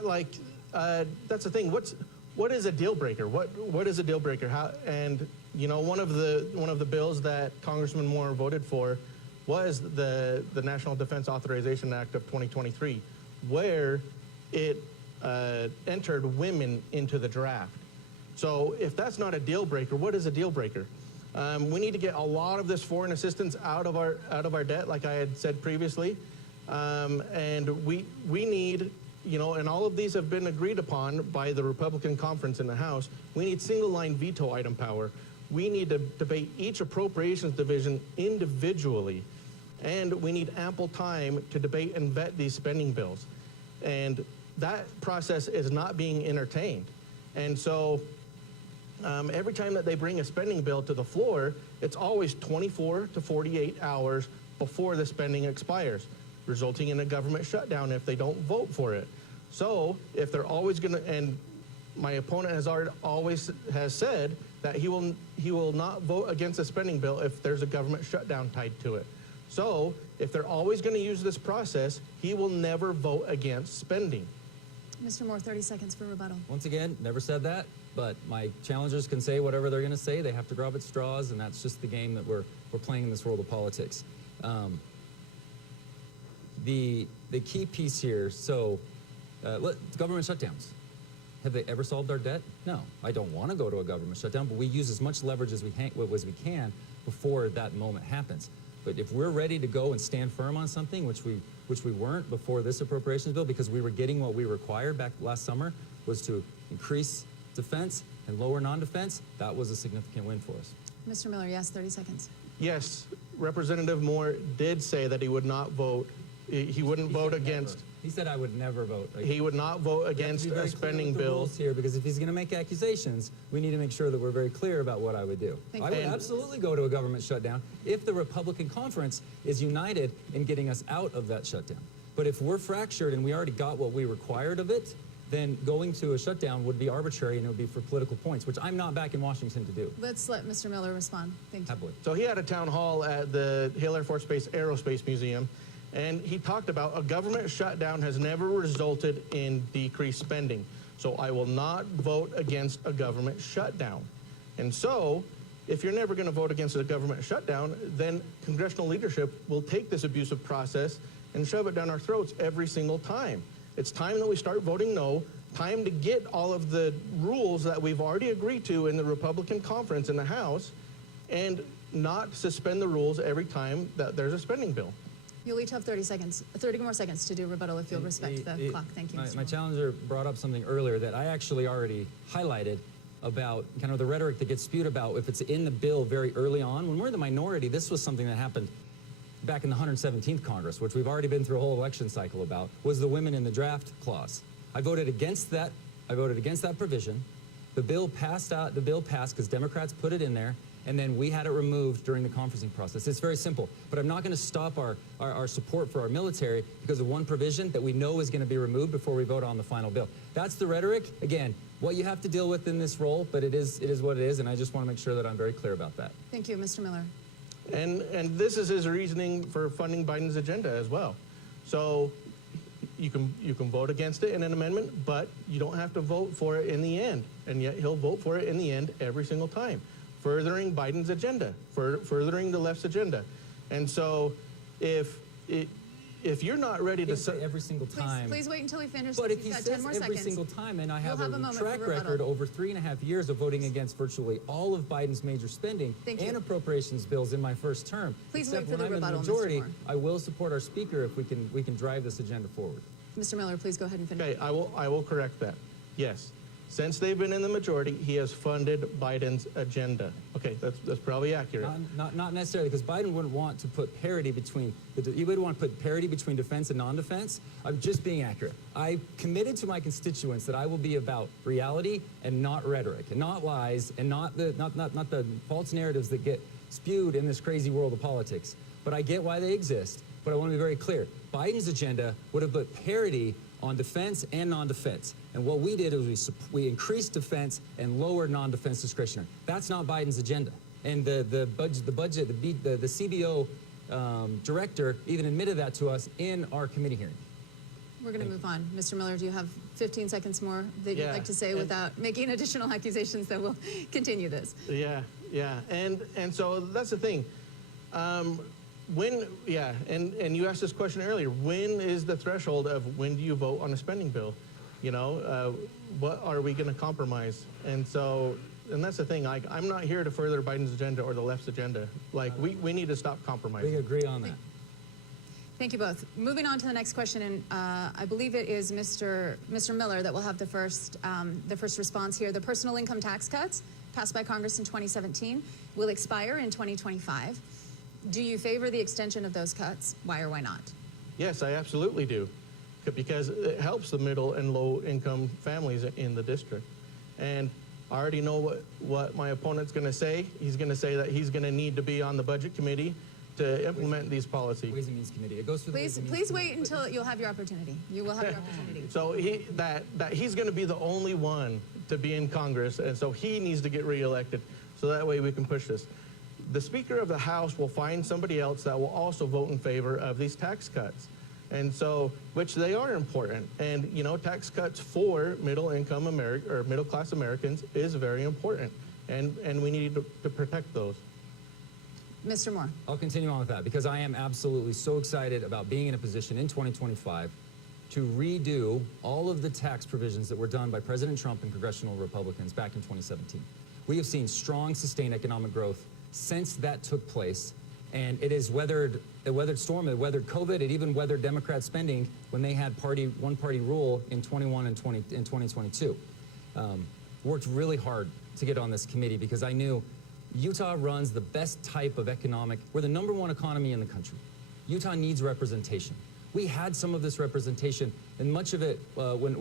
that's the thing. What is a deal breaker? What is a deal breaker? One of the bills that Congressman Moore voted for was the National Defense Authorization Act of 2023, where it entered women into the draft. So if that's not a deal breaker, what is a deal breaker? We need to get a lot of this foreign assistance out of our debt, like I had said previously. And we need, you know, and all of these have been agreed upon by the Republican conference in the House. We need single line veto item power. We need to debate each appropriations division individually. And we need ample time to debate and vet these spending bills. And that process is not being entertained. And so every time that they bring a spending bill to the floor, it's always 24 to 48 hours before the spending expires, resulting in a government shutdown if they don't vote for it. So if they're always going to, and my opponent has always said that he will not vote against a spending bill if there's a government shutdown tied to it. So if they're always going to use this process, he will never vote against spending. Mr. Moore, 30 seconds for rebuttal. Once again, never said that, but my challengers can say whatever they're going to say. They have to grab at straws, and that's just the game that we're playing in this world of politics. The key piece here, so government shutdowns. Have they ever solved our debt? No. I don't want to go to a government shutdown, but we use as much leverage as we can before that moment happens. But if we're ready to go and stand firm on something, which we weren't before this appropriations bill, because we were getting what we required back last summer, was to increase defense and lower non-defense, that was a significant win for us. Mr. Miller, yes, 30 seconds. Yes, Representative Moore did say that he would not vote. He wouldn't vote against. Never. He said I would never vote against. He would not vote against a spending bill here, because if he's going to make accusations, we need to make sure that we're very clear about what I would do. I would absolutely go to a government shutdown if the Republican conference is united in getting us out of that shutdown. But if we're fractured and we already got what we required of it, then going to a shutdown would be arbitrary and it would be for political points, which I'm not back in Washington to do. Let's let Mr. Miller respond. Thank you. Happily. So he had a town hall at the Hill Air Force Base Aerospace Museum, and he talked about a government shutdown has never resulted in decreased spending. So I will not vote against a government shutdown. And so if you're never going to vote against a government shutdown, then congressional leadership will take this abusive process and shove it down our throats every single time. It's time that we start voting no, time to get all of the rules that we've already agreed to in the Republican conference in the House, and not suspend the rules every time that there's a spending bill. You'll each have 30 more seconds to do rebuttal if you'll respect the clock. Thank you, Mr. My Moore. challenger brought up something earlier that I actually already highlighted about kind of the rhetoric that gets spewed about if it's in the bill very early on. When we're in the minority, this was something that happened back in the 117th Congress, which we've already been through a whole election cycle about, was the women in the draft clause. I voted against that. I voted against that provision. The bill passed because Democrats put it in there, and then we had it removed during the conferencing process. It's very simple, but I'm not going to stop our support for our military because of one provision that we know is going to be removed before we vote on the final bill. That's the rhetoric. Again, what you have to deal with in this role, but it is what it is, and I just want to make sure that I'm very clear about that. Thank you, Mr. Miller. And this is his reasoning for funding Biden's agenda as well. So you can vote against it in an amendment, but you don't have to vote for it in the end. And yet he'll vote for it in the end every single time, furthering Biden's agenda, furthering the left's agenda. And so if you're not ready to say every single time. Please wait until he finishes. But if he got 10 says more every seconds. single time, and I have We'll a track record over 3.5 years of voting against virtually all of Biden's major spending and appropriations bills in my first term. Please except wait for when the I'm rebuttal, in the majority, Mr. Moore. I will support our speaker if we can drive this agenda forward. Mr. Miller, please go ahead and finish. Okay, I will correct that. Yes. Since they've been in the majority, he has funded Biden's agenda. Okay, that's probably accurate. Not necessarily, because Biden wouldn't want to put parity between he would want to put parity between defense and non-defense. I'm just being accurate. I committed to my constituents that I will be about reality and not rhetoric, and not lies, and not the false narratives that get spewed in this crazy world of politics. But I get why they exist. But I want to be very clear. Biden's agenda would have put parity on defense and non-defense. And what we did is we increased defense and lowered non-defense discretionary. That's not Biden's agenda. And the CBO director even admitted that to us in our committee hearing. We're going to move on. Mr. Miller, do you have 15 seconds more that you'd like to say without making additional accusations that will continue this? Yeah. And so that's the thing. And you asked this question earlier, when is the threshold of when do you vote on a spending bill? You know, what are we going to compromise? And that's the thing, I'm not here to further Biden's agenda or the left's agenda. Like, we need to stop compromising. We agree on that. Thank you both. Moving on to the next question, and I believe it is Mr. Miller that will have the first response here. The personal income tax cuts passed by Congress in 2017 will expire in 2025. Do you favor the extension of those cuts? Why or why not? Yes, I absolutely do, because it helps the middle and low income families in the district. And I already know what my opponent's going to say. He's going to say that he's going to need to be on the budget committee to implement these policies. Ways and Means Committee. It goes through the Ways and Means Please Committee. wait until you'll have your opportunity. You will have your opportunity. So he's going to be the only one to be in Congress, and so he needs to get reelected, so that way we can push this. The Speaker of the House will find somebody else that will also vote in favor of these tax cuts, and so which they are important. And you know, tax cuts for middle-income or middle-class Americans is very important, and we need to protect those. Mr. Moore. I'll continue on with that because I am absolutely so excited about being in a position in 2025 to redo all of the tax provisions that were done by President Trump and Congressional Republicans back in 2017. We have seen strong, sustained economic growth since that took place, and it weathered storm, it weathered COVID, it even weathered Democrat spending when they had one-party rule in 2022. Worked really hard to get on this committee because I knew Utah runs the best type of we're the #1 economy in the country. Utah needs representation. We had some of this representation, and much of it when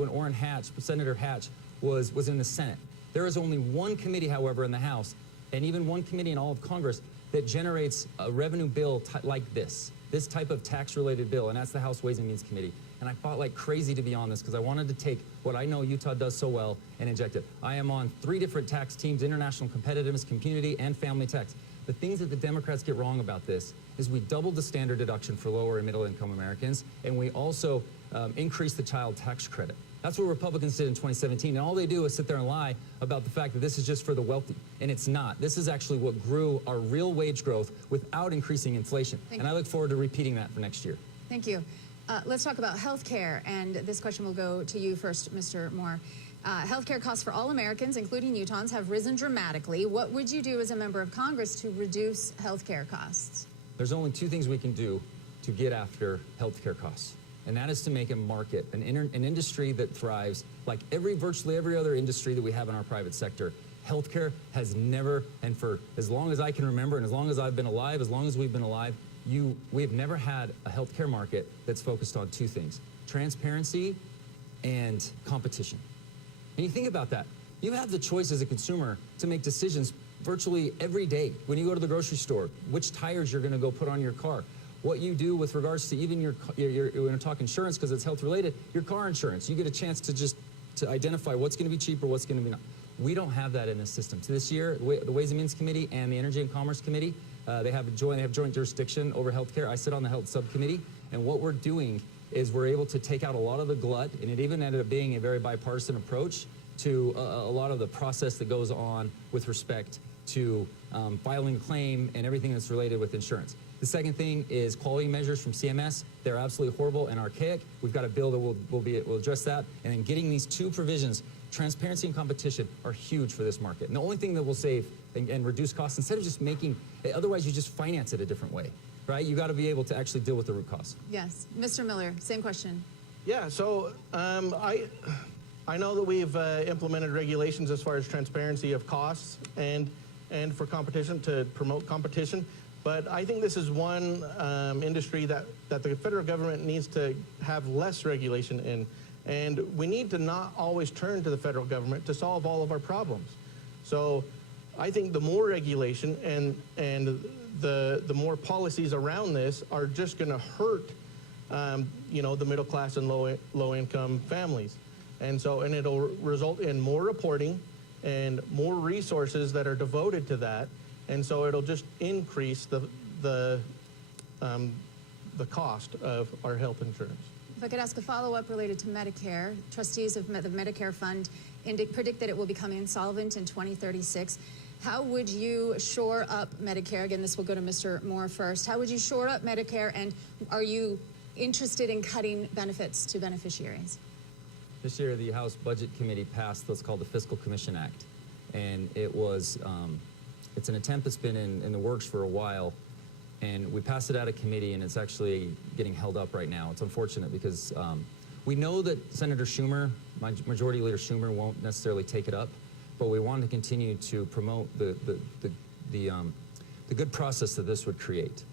Senator Hatch was in the Senate. There is only one committee, however, in the House, and even one committee in all of Congress that generates a revenue bill like this type of tax-related bill, and that's the House Ways and Means Committee. And I fought like crazy to be on this because I wanted to take what I know Utah does so well and inject it. I am on 3 different tax teams: international competitiveness, community, and family tax. The things that the Democrats get wrong about this is we doubled the standard deduction for lower and middle income Americans, and we also increased the child tax credit. That's what Republicans did in 2017, and all they do is sit there and lie about the fact that this is just for the wealthy, and it's not. This is actually what grew our real wage growth without increasing inflation, and I look forward to repeating that for next year. Thank you. Let's talk about health care, and this question will go to you first, Mr. Moore. Health care costs for all Americans, including Utahns, have risen dramatically. What would you do as a member of Congress to reduce health care costs? There's only 2 things we can do to get after health care costs, and that is to make a market, an industry that thrives like virtually every other industry that we have in our private sector. Healthcare has never, and for as long as I can remember, and as long as I've been alive, as long as we've been alive, we have never had a healthcare market that's focused on 2 things: transparency and competition. And you think about that. You have the choice as a consumer to make decisions virtually every day. When you go to the grocery store, which tires you're going to go put on your car, what you do with regards to even we're going to talk insurance because it's health related, your car insurance. You get a chance to identify what's going to be cheaper, what's going to be not. We don't have that in this system. So this year, the Ways and Means Committee and the Energy and Commerce Committee, they have joint jurisdiction over healthcare. I sit on the health subcommittee, and what we're doing is we're able to take out a lot of the glut, and it even ended up being a very bipartisan approach to a lot of the process that goes on with respect to filing a claim and everything that's related with insurance. The second thing is quality measures from CMS. They're absolutely horrible and archaic. We've got a bill that will address that. And then getting these 2 provisions, transparency and competition, are huge for this market. And the only thing that will save and reduce costs, instead of just otherwise you just finance it a different way, right? You got to be able to actually deal with the root cause. Yes. Mr. Miller, same question. Yeah, so I know that we've implemented regulations as far as transparency of costs and for competition, to promote competition. But I think this is one industry that the federal government needs to have less regulation in. And we need to not always turn to the federal government to solve all of our problems. So I think the more regulation and the more policies around this are just going to hurt, the middle class and low income families. And it'll result in more reporting and more resources that are devoted to that. And so it'll just increase the cost of our health insurance. If I could ask a follow-up related to Medicare. Trustees of the Medicare Fund predict that it will become insolvent in 2036. How would you shore up Medicare? Again, this will go to Mr. Moore first. How would you shore up Medicare, and are you interested in cutting benefits to beneficiaries? This year, the House Budget Committee passed what's called the Fiscal Commission Act, and it was it's an attempt that's been in the works for a while and we passed it out of committee, and it's actually getting held up right now. It's unfortunate because we know that Senator Schumer, Majority Leader Schumer, won't necessarily take it up, but we want to continue to promote the good process that this would create.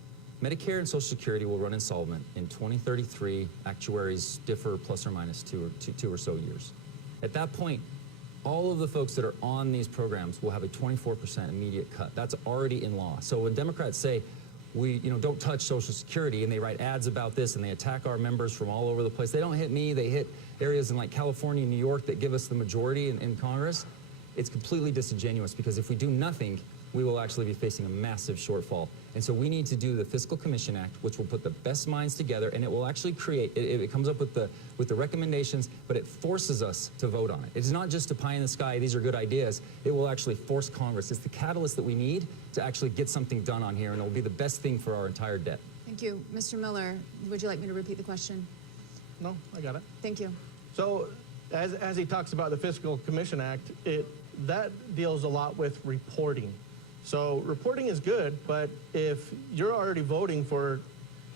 Medicare and Social Security will run insolvent in 2033. Actuaries differ plus or minus two or so years. At that point, all of the folks that are on these programs will have a 24% immediate cut. That's already in law. So when Democrats say, don't touch Social Security, and they write ads about this, and they attack our members from all over the place, they don't hit me, they hit areas in like California and New York that give us the majority in Congress. It's completely disingenuous, because if we do nothing, we will actually be facing a massive shortfall. And so we need to do the Fiscal Commission Act, which will put the best minds together, and it will actually create, it comes up with the recommendations, but it forces us to vote on it. It's not just a pie in the sky, these are good ideas. It will actually force Congress. It's the catalyst that we need to actually get something done on here, and it will be the best thing for our entire debt. Thank you. Mr. Miller, would you like me to repeat the question? No, I got it. Thank you. So as he talks about the Fiscal Commission Act, that deals a lot with reporting. So reporting is good, but if you're already voting for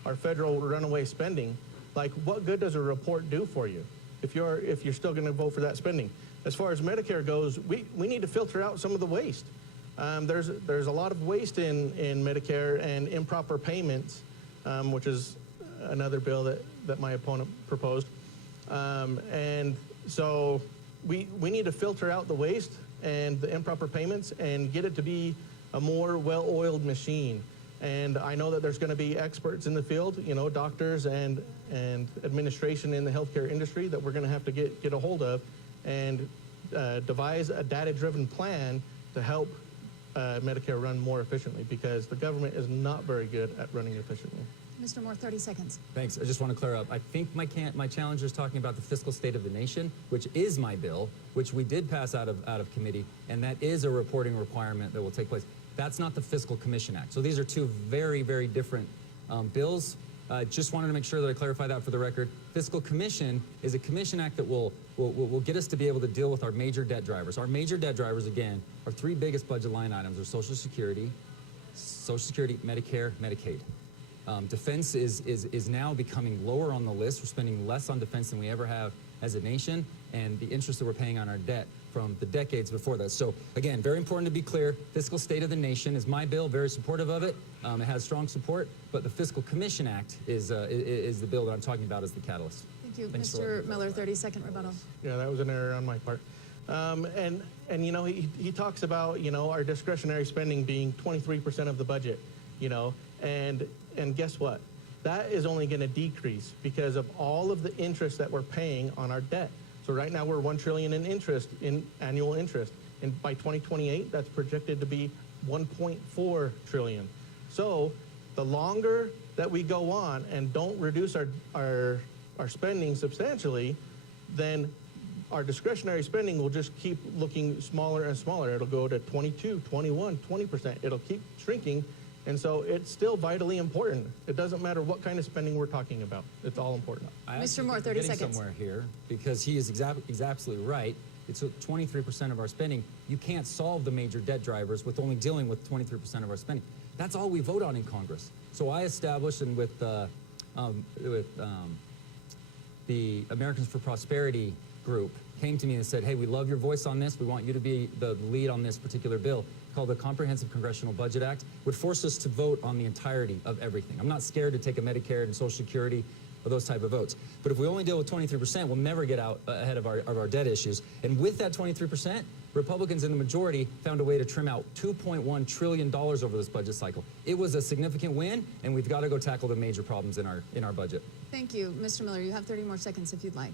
our federal runaway spending, like what good does a report do for you if you're still going to vote for that spending? As far as Medicare goes, we need to filter out some of the waste. There's a lot of waste in Medicare and improper payments, which is another bill that my opponent proposed. And so we need to filter out the waste and the improper payments and get it to be a more well-oiled machine. And I know that there's going to be experts in the field, doctors and administration in the healthcare industry that we're going to have to get a hold of and devise a data-driven plan to help Medicare run more efficiently, because the government is not very good at running efficiently. Mr. Moore, 30 seconds. Thanks. I just want to clear up. I think my challenger is talking about the fiscal state of the nation, which is my bill, which we did pass out of committee, and that is a reporting requirement that will take place. That's not the Fiscal Commission Act. So these are two very, very different bills. Just wanted to make sure that I clarify that for the record. Fiscal Commission is a commission act that will get us to be able to deal with our major debt drivers. Our major debt drivers, again, our three biggest budget line items are Social Security, Medicare, Medicaid. Defense is now becoming lower on the list. We're spending less on defense than we ever have as a nation, and the interest that we're paying on our debt from the decades before that. So again, very important to be clear, fiscal state of the nation is my bill, very supportive of it. It has strong support, but the Fiscal Commission Act is the bill that I'm talking about as the catalyst. Thank you. Thanks Mr. Miller, 30-second rebuttal. Yeah, that was an error on my part. And he talks about, our discretionary spending being 23% of the budget, and guess what? That is only going to decrease because of all of the interest that we're paying on our debt. So right now we're $1 trillion in annual interest, and by 2028 that's projected to be $1.4 trillion. So the longer that we go on and don't reduce our spending substantially, then our discretionary spending will just keep looking smaller and smaller. It'll go to 22, 21, 20%. It'll keep shrinking. And so it's still vitally important. It doesn't matter what kind of spending we're talking about. It's all important. Mr. Moore, 30 seconds. Somewhere here, because he's absolutely right. It's 23% of our spending. You can't solve the major debt drivers with only dealing with 23% of our spending. That's all we vote on in Congress. So I established, and with the Americans for Prosperity group came to me and said, hey, we love your voice on this. We want you to be the lead on this particular bill, called the Comprehensive Congressional Budget Act, would force us to vote on the entirety of everything. I'm not scared to take a Medicare and Social Security or those type of votes. But if we only deal with 23%, we'll never get out ahead of our debt issues. And with that 23%, Republicans in the majority found a way to trim out $2.1 trillion over this budget cycle. It was a significant win, and we've got to go tackle the major problems in our budget. Thank you. Mr. Miller, you have 30 more seconds if you'd like.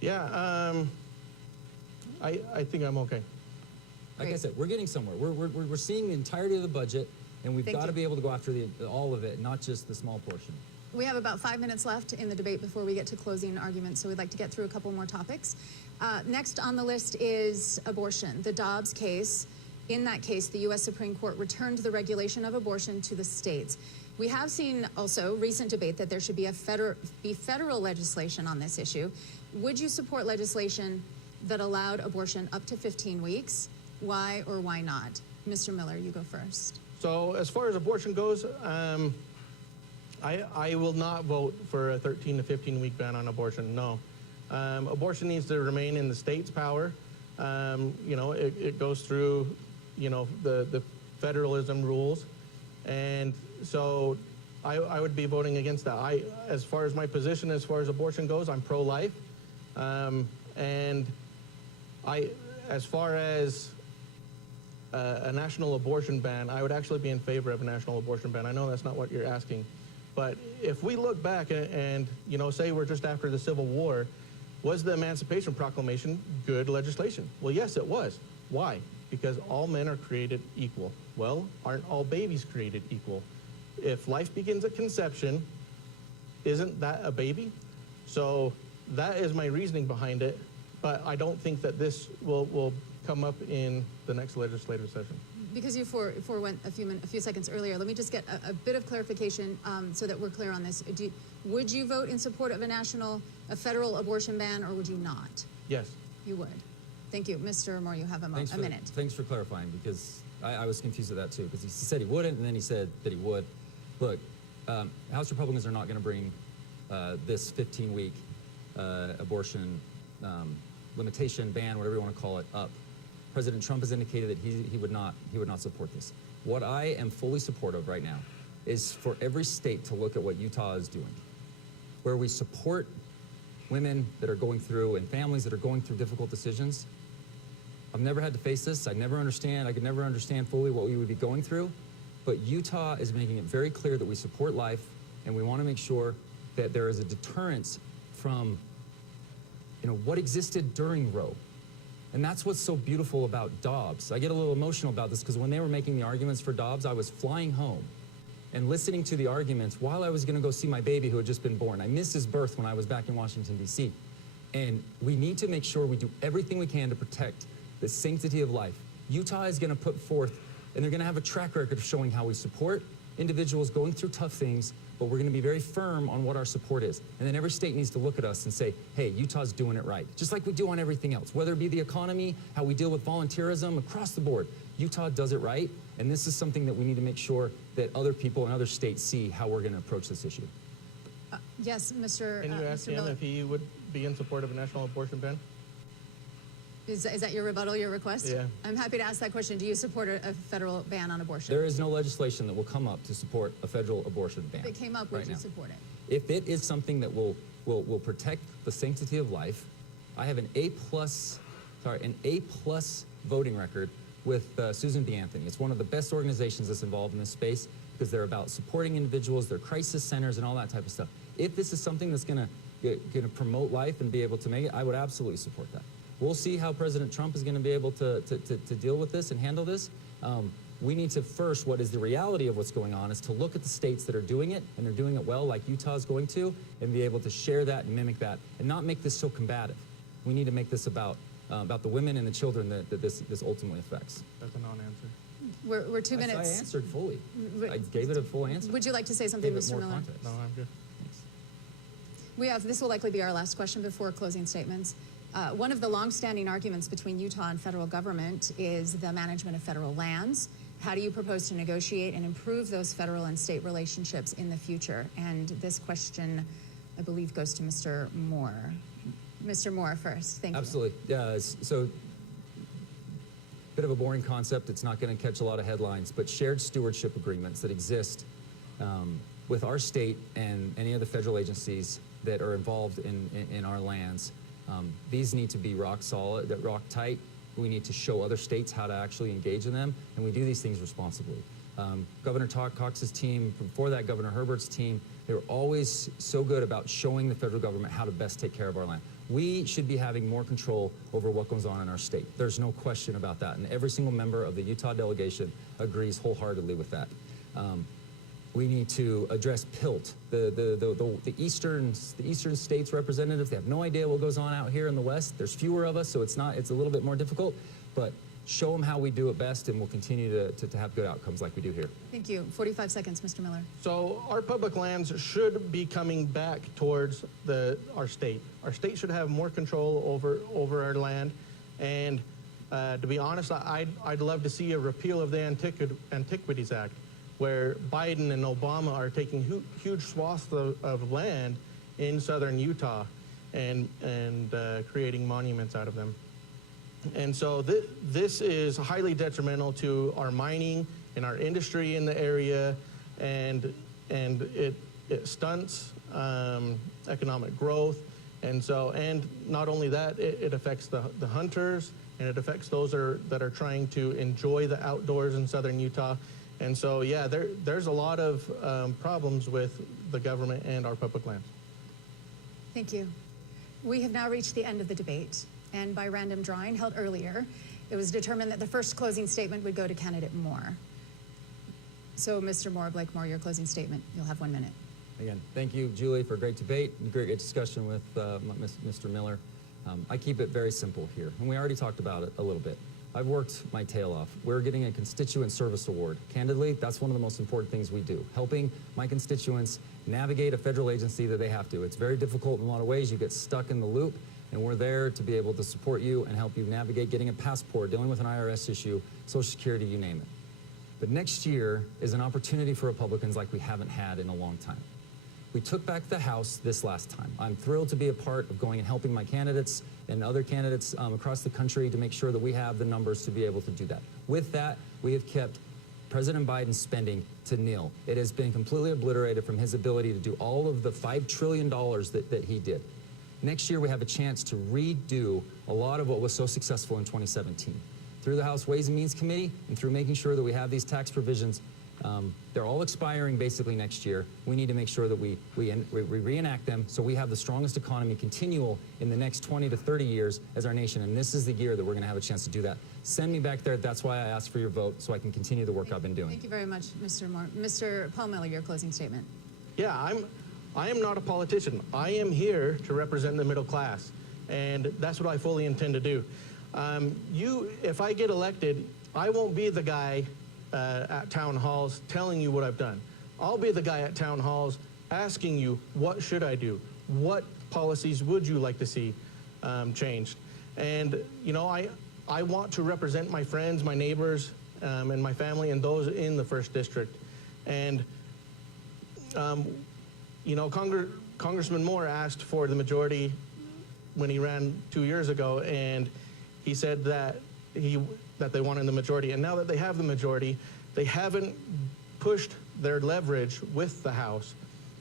Yeah, I think I'm okay. Like I said, we're getting somewhere. We're seeing the entirety of the budget, and we've got to be able to go after all of it, not just the small portion. We have about 5 minutes left in the debate before we get to closing arguments, so we'd like to get through a couple more topics. Next on the list is abortion. The Dobbs case. In that case, the U.S. Supreme Court returned the regulation of abortion to the states. We have seen also recent debate that there should be federal legislation on this issue. Would you support legislation that allowed abortion up to 15 weeks? Why or why not? Mr. Miller, you go first. So as far as abortion goes, I will not vote for a 13 to 15 week ban on abortion. No, abortion needs to remain in the state's power. You know, it goes through, you know, the federalism rules, and so I would be voting against that. As far as my position, as far as abortion goes, I'm pro-life, and as far as a national abortion ban, I would actually be in favor of a national abortion ban. I know that's not what you're asking, but if we look back and you know, say we're just after the Civil War, was the Emancipation Proclamation good legislation? Well, yes, it was. Why? Because all men are created equal. Well, aren't all babies created equal? If life begins at conception, isn't that a baby? So that is my reasoning behind it, but I don't think that this will come up in the next legislative session. Because you forewent a few seconds earlier, let me just get a bit of clarification so that we're clear on this. Would you vote in support of a federal abortion ban, or would you not? Yes. You would. Thank you. Mr. Moore, you have a minute. Thanks for clarifying, because I was confused with that too, because he said he wouldn't, and then he said that he would. Look, House Republicans are not going to bring this 15-week abortion limitation, ban, whatever you want to call it, up. President Trump has indicated that he would not support this. What I am fully supportive of right now is for every state to look at what Utah is doing, where we support women that are going through and families that are going through difficult decisions. I've never had to face this. I could never understand fully what we would be going through, but Utah is making it very clear that we support life, and we want to make sure that there is a deterrence from, you know, what existed during Roe. And that's what's so beautiful about Dobbs. I get a little emotional about this because when they were making the arguments for Dobbs, I was flying home and listening to the arguments while I was going to go see my baby who had just been born. I missed his birth when I was back in Washington, D.C. And we need to make sure we do everything we can to protect the sanctity of life. Utah is going to put forth, and they're going to have a track record of showing how we support individuals going through tough things, but we're going to be very firm on what our support is. And then every state needs to look at us and say, hey, Utah's doing it right, just like we do on everything else, whether it be the economy, how we deal with volunteerism, across the board. Utah does it right, and this is something that we need to make sure that other people in other states see how we're going to approach this issue. Yes, Mr. Can you ask him if he would be in support of a national abortion ban? Is that your rebuttal, your request? Yeah. I'm happy to ask that question. Do you support a federal ban on abortion? There is no legislation that will come up to support a federal abortion ban. If it came up, would you support it? If it is something that will protect the sanctity of life, I have an A+ voting record with Susan B. Anthony. It's one of the best organizations that's involved in this space because they're about supporting individuals, they're crisis centers and all that type of stuff. If this is something that's going to promote life and be able to make it, I would absolutely support that. We'll see how President Trump is going to be able to deal with this and handle this. We need to first, what is the reality of what's going on, is to look at the states that are doing it, and they're doing it well, like Utah is going to, and be able to share that and mimic that, and not make this so combative. We need to make this about the women and the children that this ultimately affects. That's a non-answer. We're 2 minutes. I answered fully. I gave it a full answer. Would you like to say something, Gave it Mr. more Miller? context. No, I'm good. Thanks. This will likely be our last question before closing statements. One of the longstanding arguments between Utah and federal government is the management of federal lands. How do you propose to negotiate and improve those federal and state relationships in the future? And this question, I believe, goes to Mr. Moore. Mr. Moore first. Thank you. Absolutely. Yeah, so bit of a boring concept. It's not going to catch a lot of headlines, but shared stewardship agreements that exist with our state and any of the federal agencies that are involved in our lands. These need to be rock solid, rock tight. We need to show other states how to actually engage in them, and we do these things responsibly. Governor Cox's team, before that Governor Herbert's team, they were always so good about showing the federal government how to best take care of our land. We should be having more control over what goes on in our state. There's no question about that, and every single member of the Utah delegation agrees wholeheartedly with that. We need to address PILT. The eastern states representatives, they have no idea what goes on out here in the West. There's fewer of us, so it's a little bit more difficult, but show them how we do it best, and we'll continue to have good outcomes like we do here. Thank you. 45 seconds, Mr. Miller. So our public lands should be coming back towards our state. Our state should have more control over our land, and To be honest, I'd love to see a repeal of the Antiquities Act, where Biden and Obama are taking huge swaths of land in southern Utah and creating monuments out of them. And so this is highly detrimental to our mining and our industry in the area, and it stunts economic growth. And not only that, it affects the hunters, and it affects those that are trying to enjoy the outdoors in southern Utah. And so, yeah, there's a lot of problems with the government and our public lands. Thank you. We have now reached the end of the debate, and by random drawing held earlier, it was determined that the first closing statement would go to candidate Moore. So, Mr. Moore, Blake Moore, your closing statement. You'll have 1 minute. Again, thank you, Julie, for a great debate and great discussion with Mr. Miller. I keep it very simple here, and we already talked about it a little bit. I've worked my tail off. We're getting a constituent service award. Candidly, that's one of the most important things we do, helping my constituents navigate a federal agency that they have to. It's very difficult in a lot of ways. You get stuck in the loop, and we're there to be able to support you and help you navigate getting a passport, dealing with an IRS issue, Social Security, you name it. But next year is an opportunity for Republicans like we haven't had in a long time. We took back the House this last time. I'm thrilled to be a part of going and helping my candidates and other candidates across the country to make sure that we have the numbers to be able to do that. With that, we have kept President Biden's spending to nil. It has been completely obliterated from his ability to do all of the $5 trillion that he did. Next year, we have a chance to redo a lot of what was so successful in 2017. Through the House Ways and Means Committee and through making sure that we have these tax provisions, they're all expiring basically next year. We need to make sure that we reenact them so we have the strongest economy continual in the next 20 to 30 years as our nation, and this is the year that we're going to have a chance to do that. Send me back there. That's why I asked for your vote, so I can continue the work I've been doing. Thank you very much, Mr. Moore. Mr. Paul Miller, your closing statement. Yeah, I am not a politician. I am here to represent the middle class, and that's what I fully intend to do. If I get elected, I won't be the guy at town halls telling you what I've done. I'll be the guy at town halls asking you, what should I do? What policies would you like to see changed? And, you know, I want to represent my friends, my neighbors, and my family and those in the 1st District. And, you know, Congressman Moore asked for the majority when he ran 2 years ago, and he said that they wanted the majority. And now that they have the majority, they haven't pushed their leverage with the House,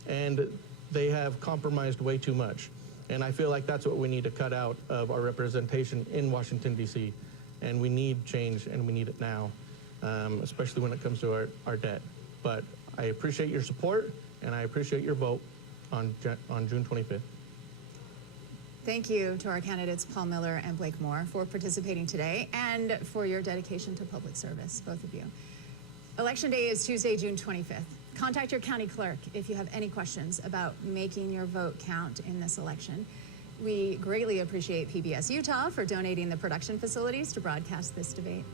and they have compromised way too much. And I feel like that's what we need to cut out of our representation in Washington, D.C. And we need change, and we need it now, especially when it comes to our debt. But I appreciate your support, and I appreciate your vote on June 25th. Thank you to our candidates, Paul Miller and Blake Moore, for participating today and for your dedication to public service, both of you. Election Day is Tuesday, June 25th. Contact your county clerk if you have any questions about making your vote count in this election. We greatly appreciate PBS Utah for donating the production facilities to broadcast this debate.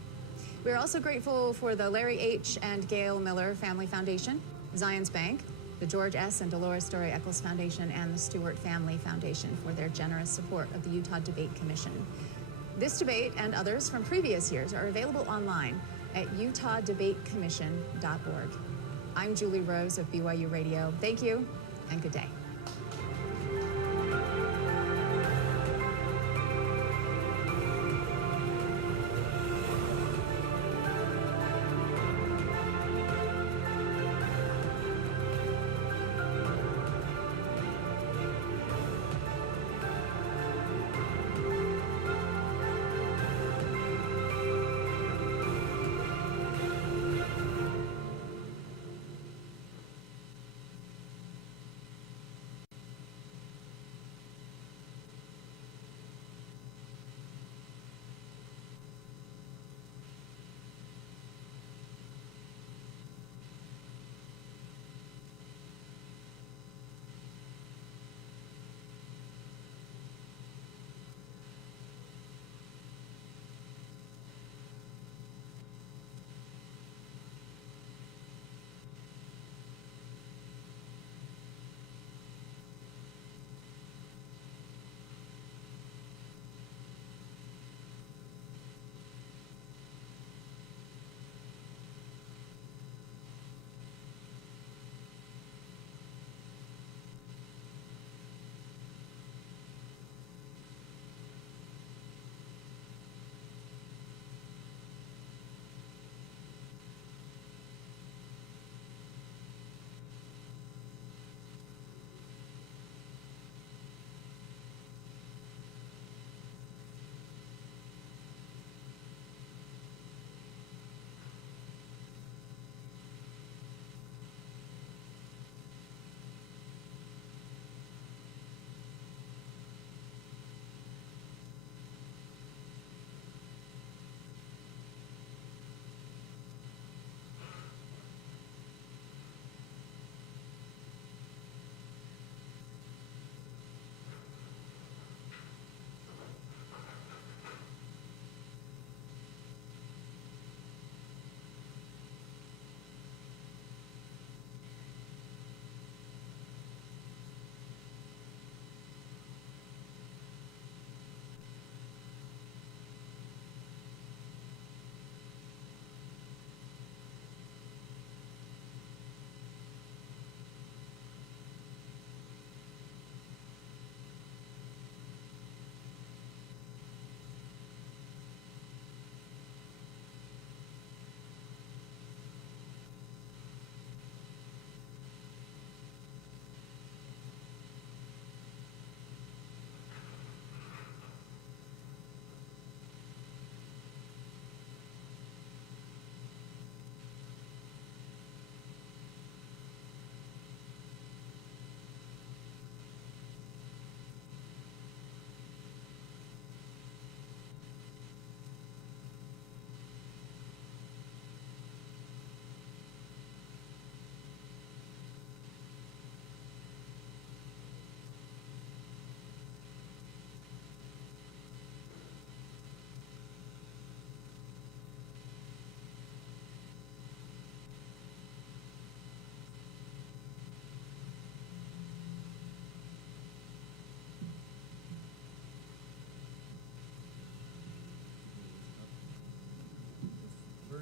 We're also grateful for the Larry H. and Gail Miller Family Foundation, Zions Bank, the George S. and Dolores Story Eccles Foundation, and the Stewart Family Foundation for their generous support of the Utah Debate Commission. This debate and others from previous years are available online at utahdebatecommission.org. I'm Julie Rose of BYU Radio. Thank you and good day.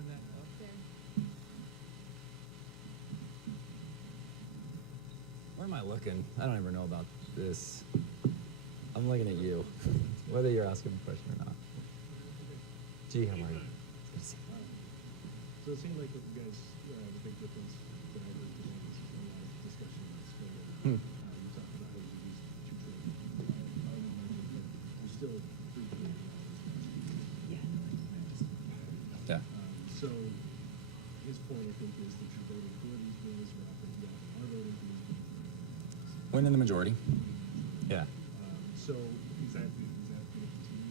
turn that up? Where am I looking? I don't ever know about this. I'm looking at you, whether you're asking a question or not. Gee, how are you? So it seemed like you guys, the big difference that I heard today was a lot of discussion about spending. You talked about how you used $2 trillion. I would imagine that you're still $3 trillion. Yeah. So his point, I think, is that you're voting for these bills, or I think you are voting for these bills. Win in the majority. Yeah. So is that going to continue?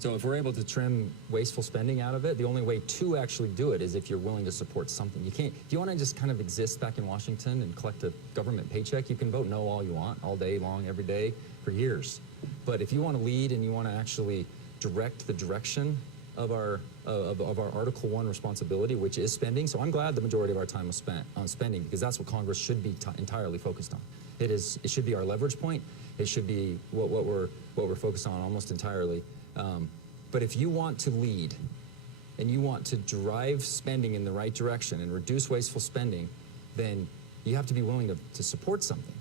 So if we're able to trim wasteful spending out of it, the only way to actually do it is if you're willing to support something. You can't, if you want to just kind of exist back in Washington and collect a government paycheck, you can vote no all you want, all day long, every day, for years. But if you want to lead and you want to actually direct the direction of our Article 1 responsibility, which is spending, so I'm glad the majority of our time was spent on spending, because that's what Congress should be entirely focused on. It should be our leverage point. It should be what we're focused on almost entirely. But if you want to lead and you want to drive spending in the right direction and reduce wasteful spending, then you have to be willing to support something.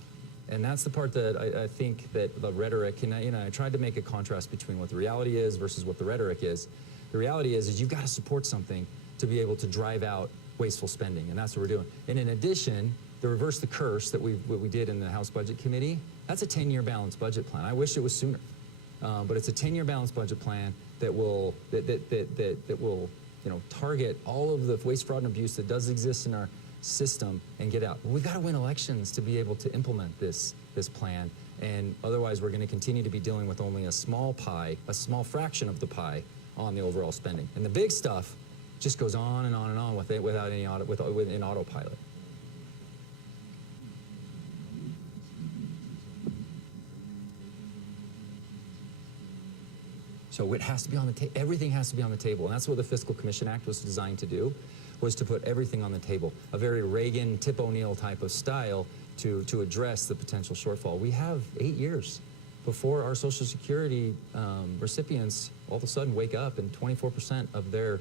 And that's the part that I think that the rhetoric, and I tried to make a contrast between what the reality is versus what the rhetoric is. The reality is you've got to support something to be able to drive out wasteful spending, and that's what we're doing. And in addition, the reverse the curse that we did in the House Budget Committee, that's a 10-year balanced budget plan. I wish it was sooner. But it's a 10-year balanced budget plan that will target all of the waste, fraud, and abuse that does exist in our system and get out. We've got to win elections to be able to implement this plan, and otherwise we're going to continue to be dealing with only a small pie, a small fraction of the pie on the overall spending. And the big stuff just goes on and on and on without any in autopilot. So it has to be on the table. Everything has to be on the table, and that's what the Fiscal Commission Act was designed to do, was to put everything on the table. A very Reagan, Tip O'Neill type of style to address the potential shortfall. We have 8 years before our Social Security recipients all of a sudden wake up and 24% of their,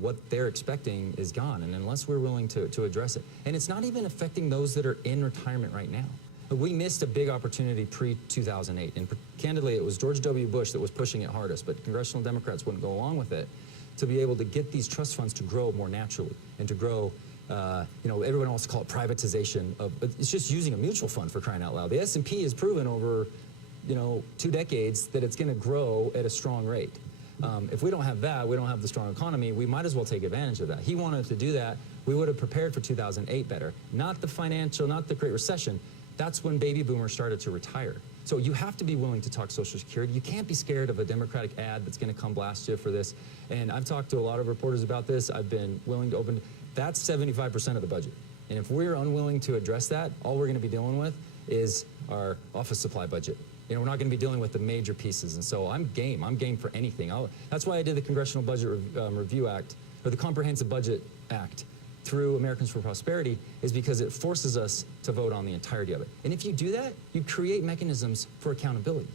what they're expecting is gone. And unless we're willing to address it, and it's not even affecting those that are in retirement right now. We missed a big opportunity pre-2008, and candidly, it was George W. Bush that was pushing it hardest, but congressional Democrats wouldn't go along with it, to be able to get these trust funds to grow more naturally and to grow, everyone wants to call it privatization it's just using a mutual fund, for crying out loud. The S&P has proven over, 2 decades that it's going to grow at a strong rate. If we don't have that, we don't have the strong economy, we might as well take advantage of that. He wanted to do that. We would have prepared for 2008 better. Not the Great Recession. That's when baby boomers started to retire. So you have to be willing to talk Social Security. You can't be scared of a Democratic ad that's going to come blast you for this. And I've talked to a lot of reporters about this. I've been willing to open. That's 75% of the budget. And if we're unwilling to address that, all we're going to be dealing with is our office supply budget. We're not going to be dealing with the major pieces. And so I'm game. I'm game for anything. That's why I did the Congressional Budget Review Act, or the Comprehensive Budget Act, through Americans for Prosperity, is because it forces us to vote on the entirety of it. And if you do that, you create mechanisms for accountability.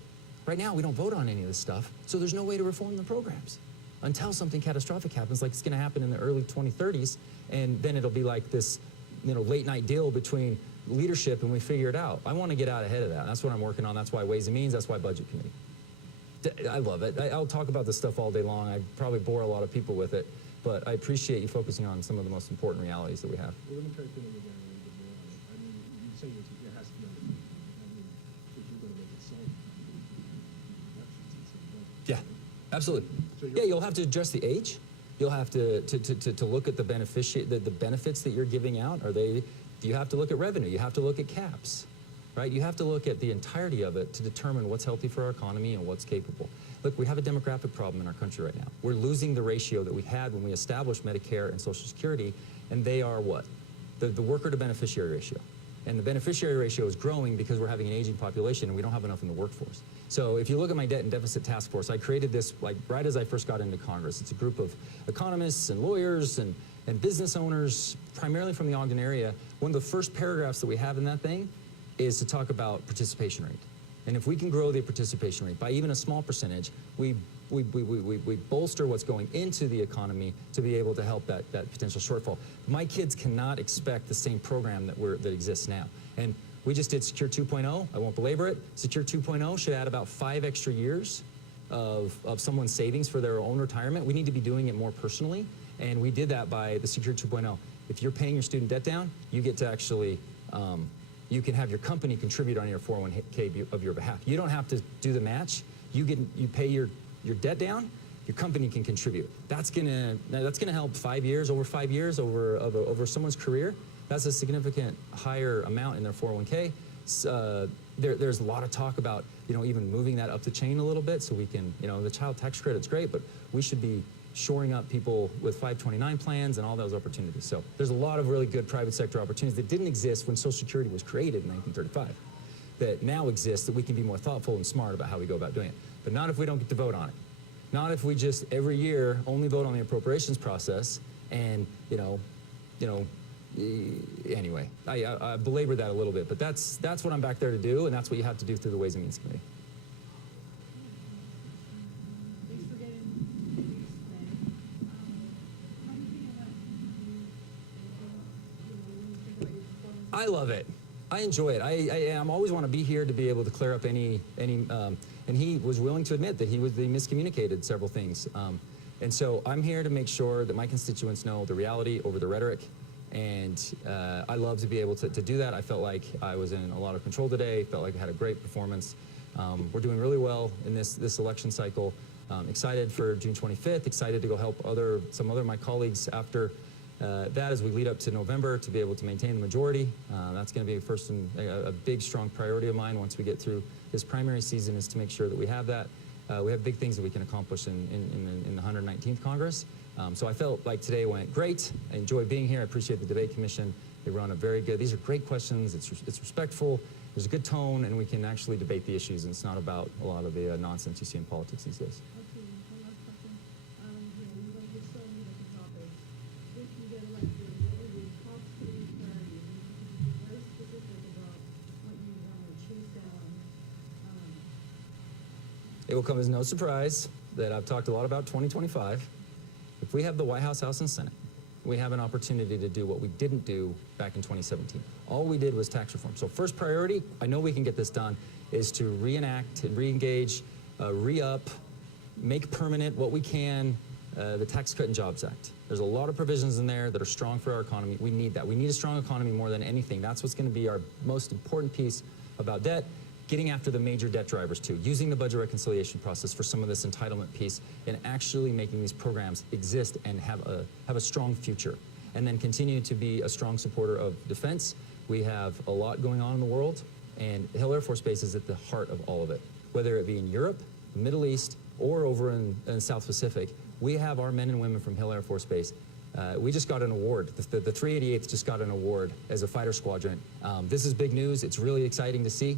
Right now, we don't vote on any of this stuff, so there's no way to reform the programs until something catastrophic happens, like it's going to happen in the early 2030s, and then it'll be like this, late-night deal between leadership, and we figure it out. I want to get out ahead of that. That's what I'm working on. That's why Ways and Means. That's why Budget Committee. I love it. I'll talk about this stuff all day long. I probably bore a lot of people with it. But I appreciate you focusing on some of the most important realities that we have. Well, let me try to pin it down a little bit more on it. I mean, you say it has to be on the table. I mean, if you're going to make it solve elections, Yeah, absolutely. So Yeah, you'll have to adjust the age. You'll have to look at the benefits that you're giving out. You have to look at revenue. You have to look at caps, right? You have to look at the entirety of it to determine what's healthy for our economy and what's capable. Look, we have a demographic problem in our country right now. We're losing the ratio that we had when we established Medicare and Social Security, and they are what? The worker to beneficiary ratio. And the beneficiary ratio is growing because we're having an aging population and we don't have enough in the workforce. So if you look at my debt and deficit task force, I created this right as I first got into Congress. It's a group of economists and lawyers and business owners, primarily from the Ogden area. One of the first paragraphs that we have in that thing is to talk about participation rate. And if we can grow the participation rate by even a small percentage, we we bolster what's going into the economy to be able to help that potential shortfall. My kids cannot expect the same program that exists now. And we just did Secure 2.0. I won't belabor it. Secure 2.0 should add about 5 extra years of someone's savings for their own retirement. We need to be doing it more personally, and we did that by the Secure 2.0. If you're paying your student debt down, you get to actually, you can have your company contribute on your 401k of your behalf. You don't have to do the match. You pay your debt down, your company can contribute. That's gonna help 5 years, over 5 years, over someone's career. That's a significant higher amount in their 401k. There's a lot of talk about, even moving that up the chain a little bit so we can, the child tax credit's great, but we should be shoring up people with 529 plans and all those opportunities. So there's a lot of really good private sector opportunities that didn't exist when Social Security was created in 1935 that now exist, that we can be more thoughtful and smart about how we go about doing it. But not if we don't get to vote on it. Not if we just every year only vote on the appropriations process and, anyway, I belabor that a little bit, but that's what I'm back there to do, and that's what you have to do through the Ways and Means Committee. Thanks for getting today. How do you feel about your performance? I love it. I enjoy it. I'm always want to be here to be able to clear up any and he was willing to admit that he miscommunicated several things. And so I'm here to make sure that my constituents know the reality over the rhetoric. And I love to be able to do that. I felt like I was in a lot of control today, felt like I had a great performance. We're doing really well in this election cycle. Excited for June 25th, excited to go help some other of my colleagues after that as we lead up to November to be able to maintain the majority. That's going to be first and a big, strong priority of mine once we get through this primary season, is to make sure that we have that. We have big things that we can accomplish in the 119th Congress. So I felt like today went great. I enjoyed being here. I appreciate the debate commission. They run a very good, these are great questions. It's respectful. There's a good tone, and we can actually debate the issues, and it's not about a lot of the nonsense you see in politics these days. Okay, one last question. We're going to get started with the topic. If you get elected, what are your top 3 priorities? You can be very specific about what you want to chase down. It will come as no surprise that I've talked a lot about 2025. If we have the White House, House, and Senate, we have an opportunity to do what we didn't do back in 2017. All we did was tax reform. So first priority, I know we can get this done, is to reenact, re-engage, re-up, make permanent what we can, the Tax Cut and Jobs Act. There's a lot of provisions in there that are strong for our economy. We need that. We need a strong economy more than anything. That's what's going to be our most important piece about debt. Getting after the major debt drivers too, using the budget reconciliation process for some of this entitlement piece, and actually making these programs exist and have a strong future. And then continue to be a strong supporter of defense. We have a lot going on in the world, and Hill Air Force Base is at the heart of all of it. Whether it be in Europe, the Middle East, or over in the South Pacific, we have our men and women from Hill Air Force Base. We just got an award. The 388th just got an award as a fighter squadron. This is big news. It's really exciting to see.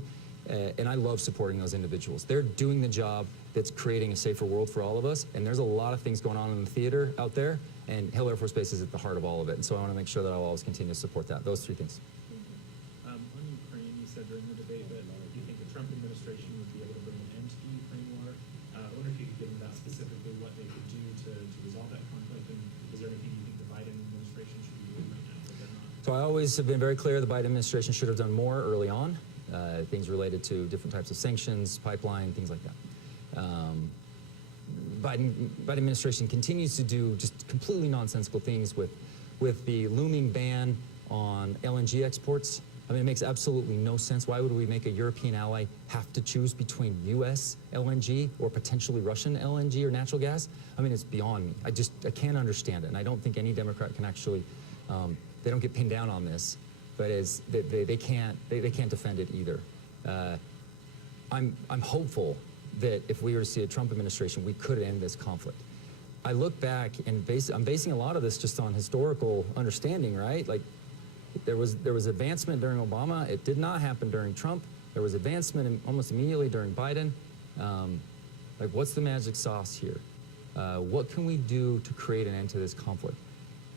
And I love supporting those individuals. They're doing the job that's creating a safer world for all of us, and there's a lot of things going on in the theater out there, and Hill Air Force Base is at the heart of all of it, and so I want to make sure that I'll always continue to support that. Those 3 things. On Ukraine, you said during the debate that you think the Trump administration would be able to bring an end to the Ukraine war. I wonder if you could give them that specifically, what they could do to resolve that conflict, and is there anything you think the Biden administration should be doing right now that they're not? So I always have been very clear the Biden administration should have done more early on. Things related to different types of sanctions, pipeline, things like that. Biden administration continues to do just completely nonsensical things with the looming ban on LNG exports. I mean, it makes absolutely no sense. Why would we make a European ally have to choose between U.S. LNG or potentially Russian LNG or natural gas? I mean, it's beyond me. I can't understand it, and I don't think any Democrat can actually, they don't get pinned down on this. But they can't defend it either. I'm hopeful that if we were to see a Trump administration, we could end this conflict. I look back and I'm basing a lot of this just on historical understanding, right? Like there was advancement during Obama. It did not happen during Trump. There was advancement almost immediately during Biden. Like, what's the magic sauce here? What can we do to create an end to this conflict?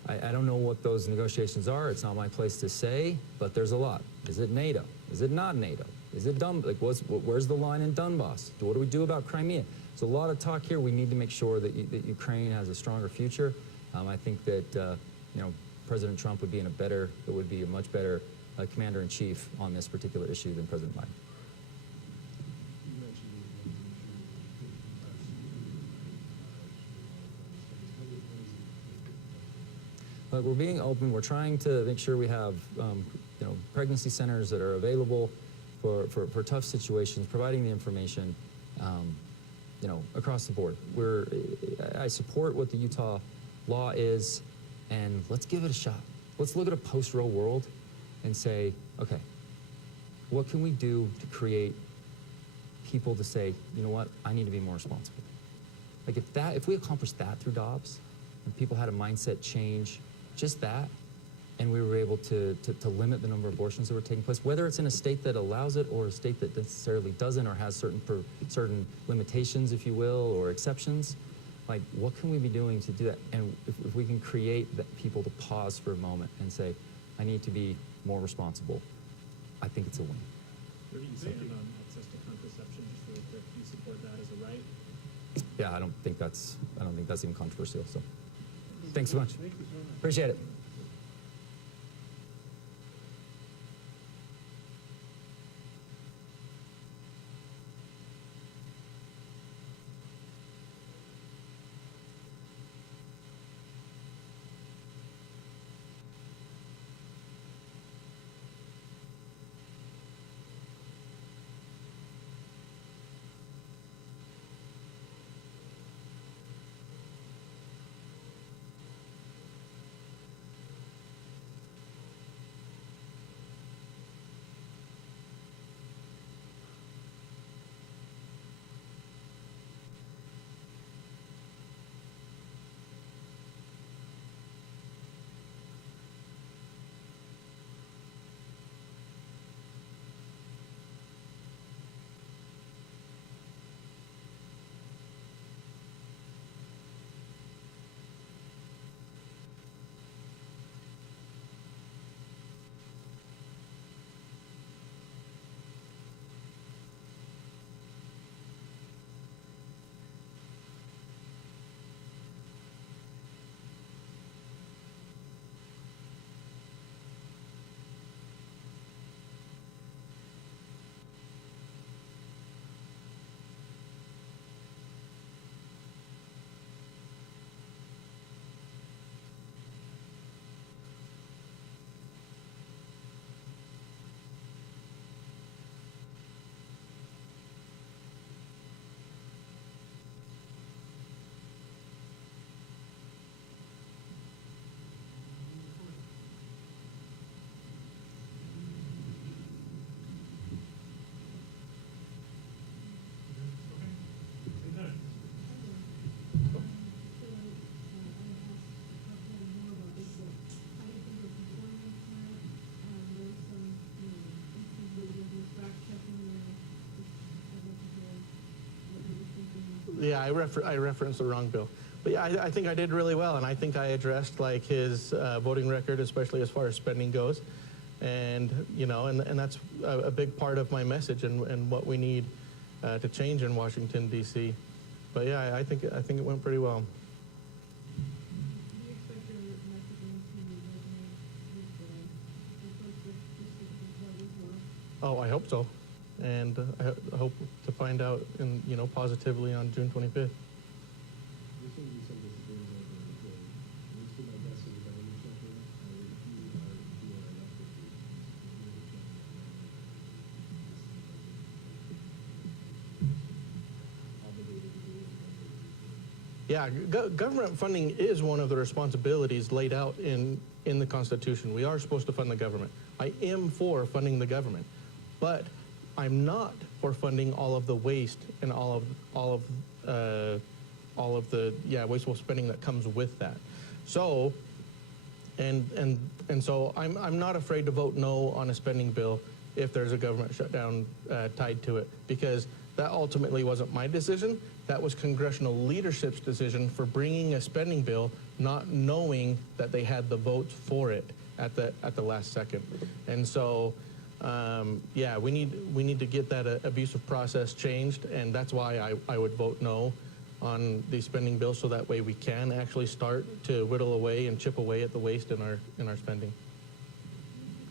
I don't know what those negotiations are. It's not my place to say, but there's a lot. Is it NATO? Is it not NATO? Is it where's the line in Donbass? What do we do about Crimea? So a lot of talk here. We need to make sure that, that Ukraine has a stronger future. I think that President Trump would be a much better commander-in-chief on this particular issue than President Biden. But we're being open. We're trying to make sure we have pregnancy centers that are available for tough situations, providing the information across the board. I support what the Utah law is, and let's give it a shot. Let's look at a post-Roe world and say, okay, what can we do to create people to say, you know what, I need to be more responsible. Like if we accomplished that through Dobbs, and people had a mindset change, just that, and we were able to limit the number of abortions that were taking place, whether it's in a state that allows it or a state that necessarily doesn't or has certain limitations, if you will, or exceptions, like what can we be doing to do that? And if we can create people to pause for a moment and say, I need to be more responsible, I think it's a win. Where do you stand on access to contraception? Just really quick, do you support that as a right? Yeah, I don't think that's even controversial. So, thanks so much. Thank you so much. Appreciate it. Yeah, I referenced the wrong bill. But yeah, I think I did really well, and I think I addressed like his voting record, especially as far as spending goes. And, and that's a big part of my message and what we need to change in Washington, D.C. But yeah, I think it went pretty well. Do you expect your messaging to resonate with the folks that district as well? Oh, I hope so. And I hope to find out positively on June 25th. Yeah, government funding is one of the responsibilities laid out in the Constitution. We are supposed to fund the government. I am for funding the government, but I'm not for funding all of the waste and all of the wasteful spending that comes with that. So, and so I'm not afraid to vote no on a spending bill if there's a government shutdown tied to it, because that ultimately wasn't my decision. That was congressional leadership's decision for bringing a spending bill, not knowing that they had the votes for it at the last second. And so yeah, we need to get that abusive process changed, and that's why I would vote no on these spending bills, so that way we can actually start to whittle away and chip away at the waste in our spending. Mentioned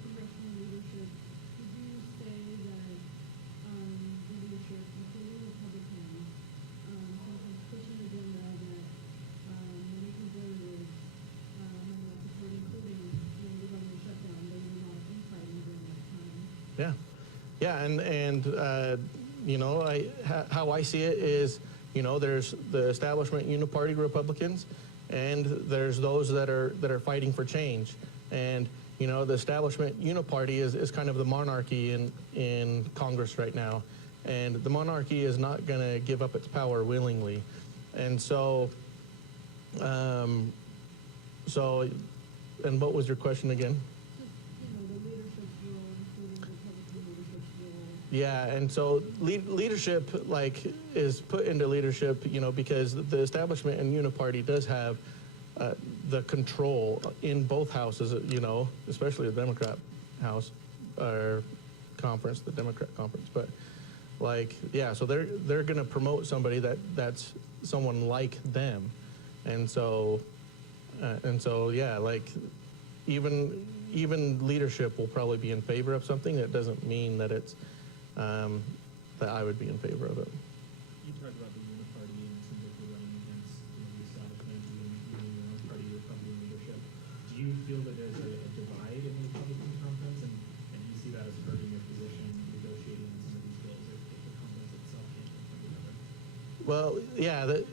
congressional leadership. Would you say that the leadership, including Republicans, has pushed an agenda that many conservatives might not support, including the government shutdown? There was a lot of infighting during that time. Yeah, and you know, how I see it is, you know, there's the establishment uniparty Republicans, and there's those that are fighting for change. And you know, the establishment uniparty is kind of the monarchy in Congress right now, and the monarchy is not going to give up its power willingly. And so, and what was your question again? Just, the leadership's role, including the Republican leadership's role. Yeah, and so leadership, like, is put into leadership, you know, because the establishment and uniparty does have the control in both houses, you know, especially the Democrat house or conference, the Democrat conference. But like, yeah, so they're going to promote somebody that's someone like them, and so yeah, like even leadership will probably be in favor of something. That doesn't mean that it's that I would be in favor of it. You talked about the uniparty and it seems like you're running against the establishment and your own party, Republican leadership. Do you feel that there's a divide in the Republican conference, and do you see that as hurting your position negotiating on some of these bills if the conference itself can't come together? Well, yeah, that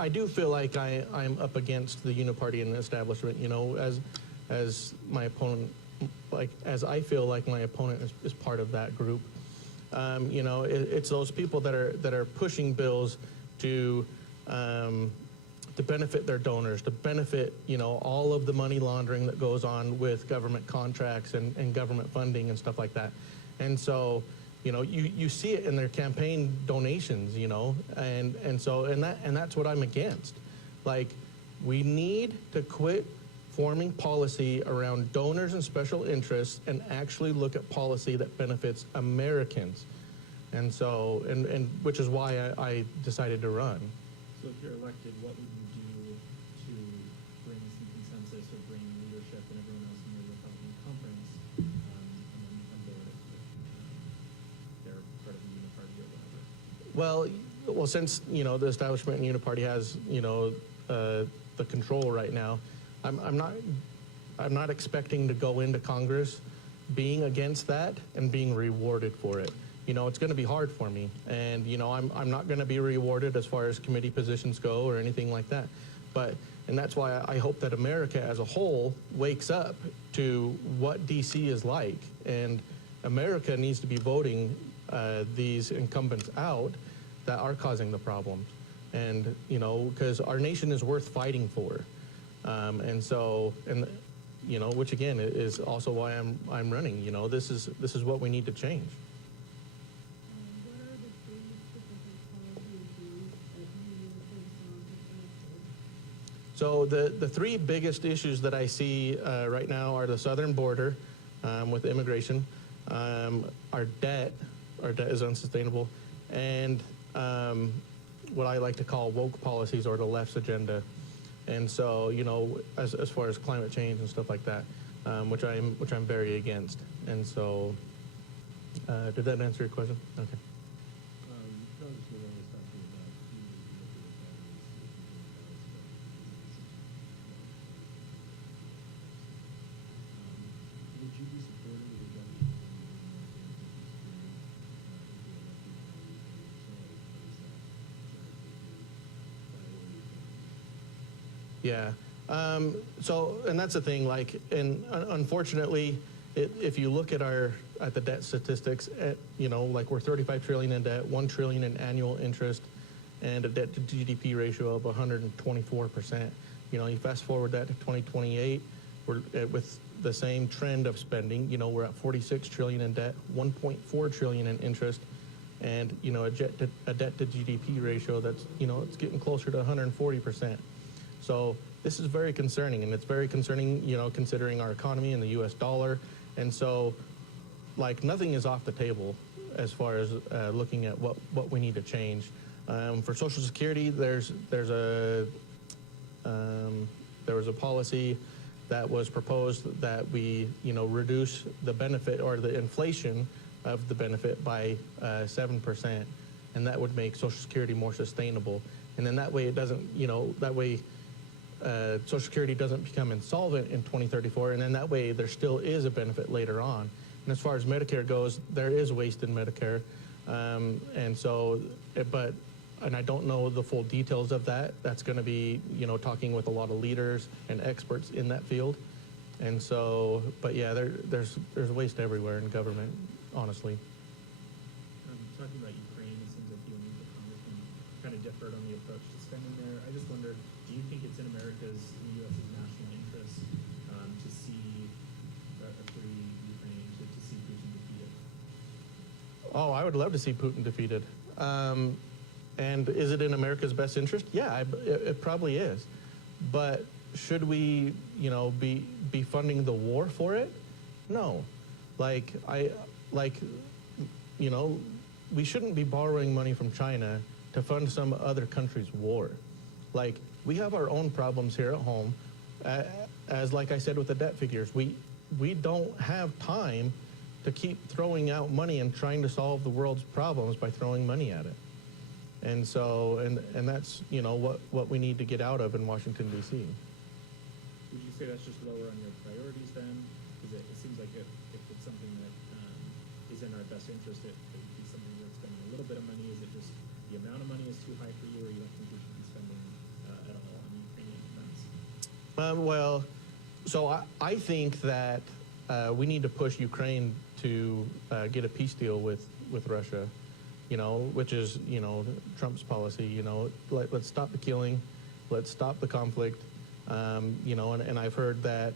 I do feel like I'm up against the uniparty and the establishment. You know, as my opponent, like as I feel like my opponent is part of that group. You know, it's those people that are pushing bills to benefit their donors, to benefit, you know, all of the money laundering that goes on with government contracts and government funding and stuff like that. And so, you know, you see it in their campaign donations, you know, and that's what I'm against. Like, we need to quit forming policy around donors and special interests and actually look at policy that benefits Americans. And so, and which is why I decided to run. So if you're elected, what would you do to bring some consensus or bring leadership and everyone else in the Republican conference on board if they're part of the uniparty or whatever? Well, since, you know, the establishment and uniparty has, you know, the control right now, I'm not expecting to go into Congress being against that and being rewarded for it. You know, it's going to be hard for me, and you know, I'm not going to be rewarded as far as committee positions go or anything like that. And that's why I hope that America as a whole wakes up to what DC is like, and America needs to be voting these incumbents out that are causing the problems. And you know, because our nation is worth fighting for. And you know, which again is also why I'm running. You know, this is what we need to change. What are the three specific policy issues that you will focus on to So the three biggest issues that I see right now are the southern border with immigration, our debt is unsustainable, and what I like to call woke policies, or the left's agenda. And so, you know, as far as climate change and stuff like that, which I'm very against. And so, did that answer your question? Okay. Would you be supportive of the government? Yeah. So, and that's the thing, like, and unfortunately, if you look at the debt statistics, you know, like we're 35 trillion in debt, 1 trillion in annual interest, and a debt to GDP ratio of 124%. You know, you fast forward that to 2028, we're with the same trend of spending. You know, we're at 46 trillion in debt, 1.4 trillion in interest, and you know, a debt to GDP ratio that's, you know, it's getting closer to 140%. So this is very concerning, and it's very concerning, you know, considering our economy and the U.S. dollar And so, like, nothing is off the table as far as looking at what we need to change. For Social Security, there was a policy that was proposed that we, reduce the benefit or the inflation of the benefit by 7%, and that would make Social Security more sustainable. And then that way it doesn't, Social Security doesn't become insolvent in 2034, and then that way there still is a benefit later on. And as far as Medicare goes, there is waste in Medicare, and so, and I don't know the full details of that. That's going to be, talking with a lot of leaders and experts in that field. And so, but yeah, there's waste everywhere in government, honestly. Talking about Ukraine, it seems like you and the congressman kind of differed on the approach to spending there. I just wonder, do you think it's in America's, in the U.S.'s national interest to see a free Ukraine, to see Putin defeated? Oh, I would love to see Putin defeated. And is it in America's best interest? Yeah, it probably is. But should we, be funding the war for it? No. We shouldn't be borrowing money from China to fund some other country's war. Like, we have our own problems here at home. As like I said with the debt figures, we don't have time to keep throwing out money and trying to solve the world's problems by throwing money at it. And so, and that's, what we need to get out of in Washington, D.C. Would you say that's just lower on your priorities then? Because it seems like if it's something that is in our best interest, it would be something worth spending a little bit of money. Is it just the amount of money is too high for you, or you don't think we should be spending at all on Ukrainian defense? Well, so I think that we need to push Ukraine to get a peace deal with Russia, which is, Trump's policy, let's stop the killing, let's stop the conflict, and I've heard that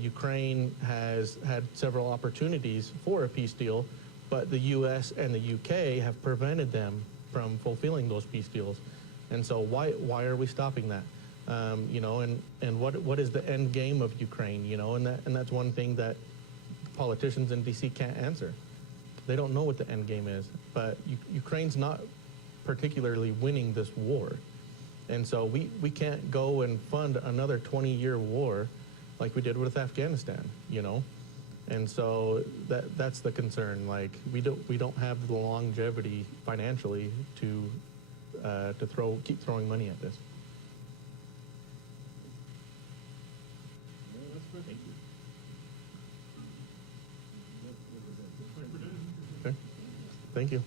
Ukraine has had several opportunities for a peace deal, but the U.S. and the U.K. have prevented them from fulfilling those peace deals. And so why are we stopping that? And what is the end game of Ukraine? And that's one thing that politicians in D.C. can't answer. They don't know what the end game is. But Ukraine's not particularly winning this war. And so we can't go and fund another 20-year war like we did with Afghanistan, And so that's the concern. Like, we don't have the longevity financially to keep throwing money at this. Well, that's good. Thank you. Okay. Thank you.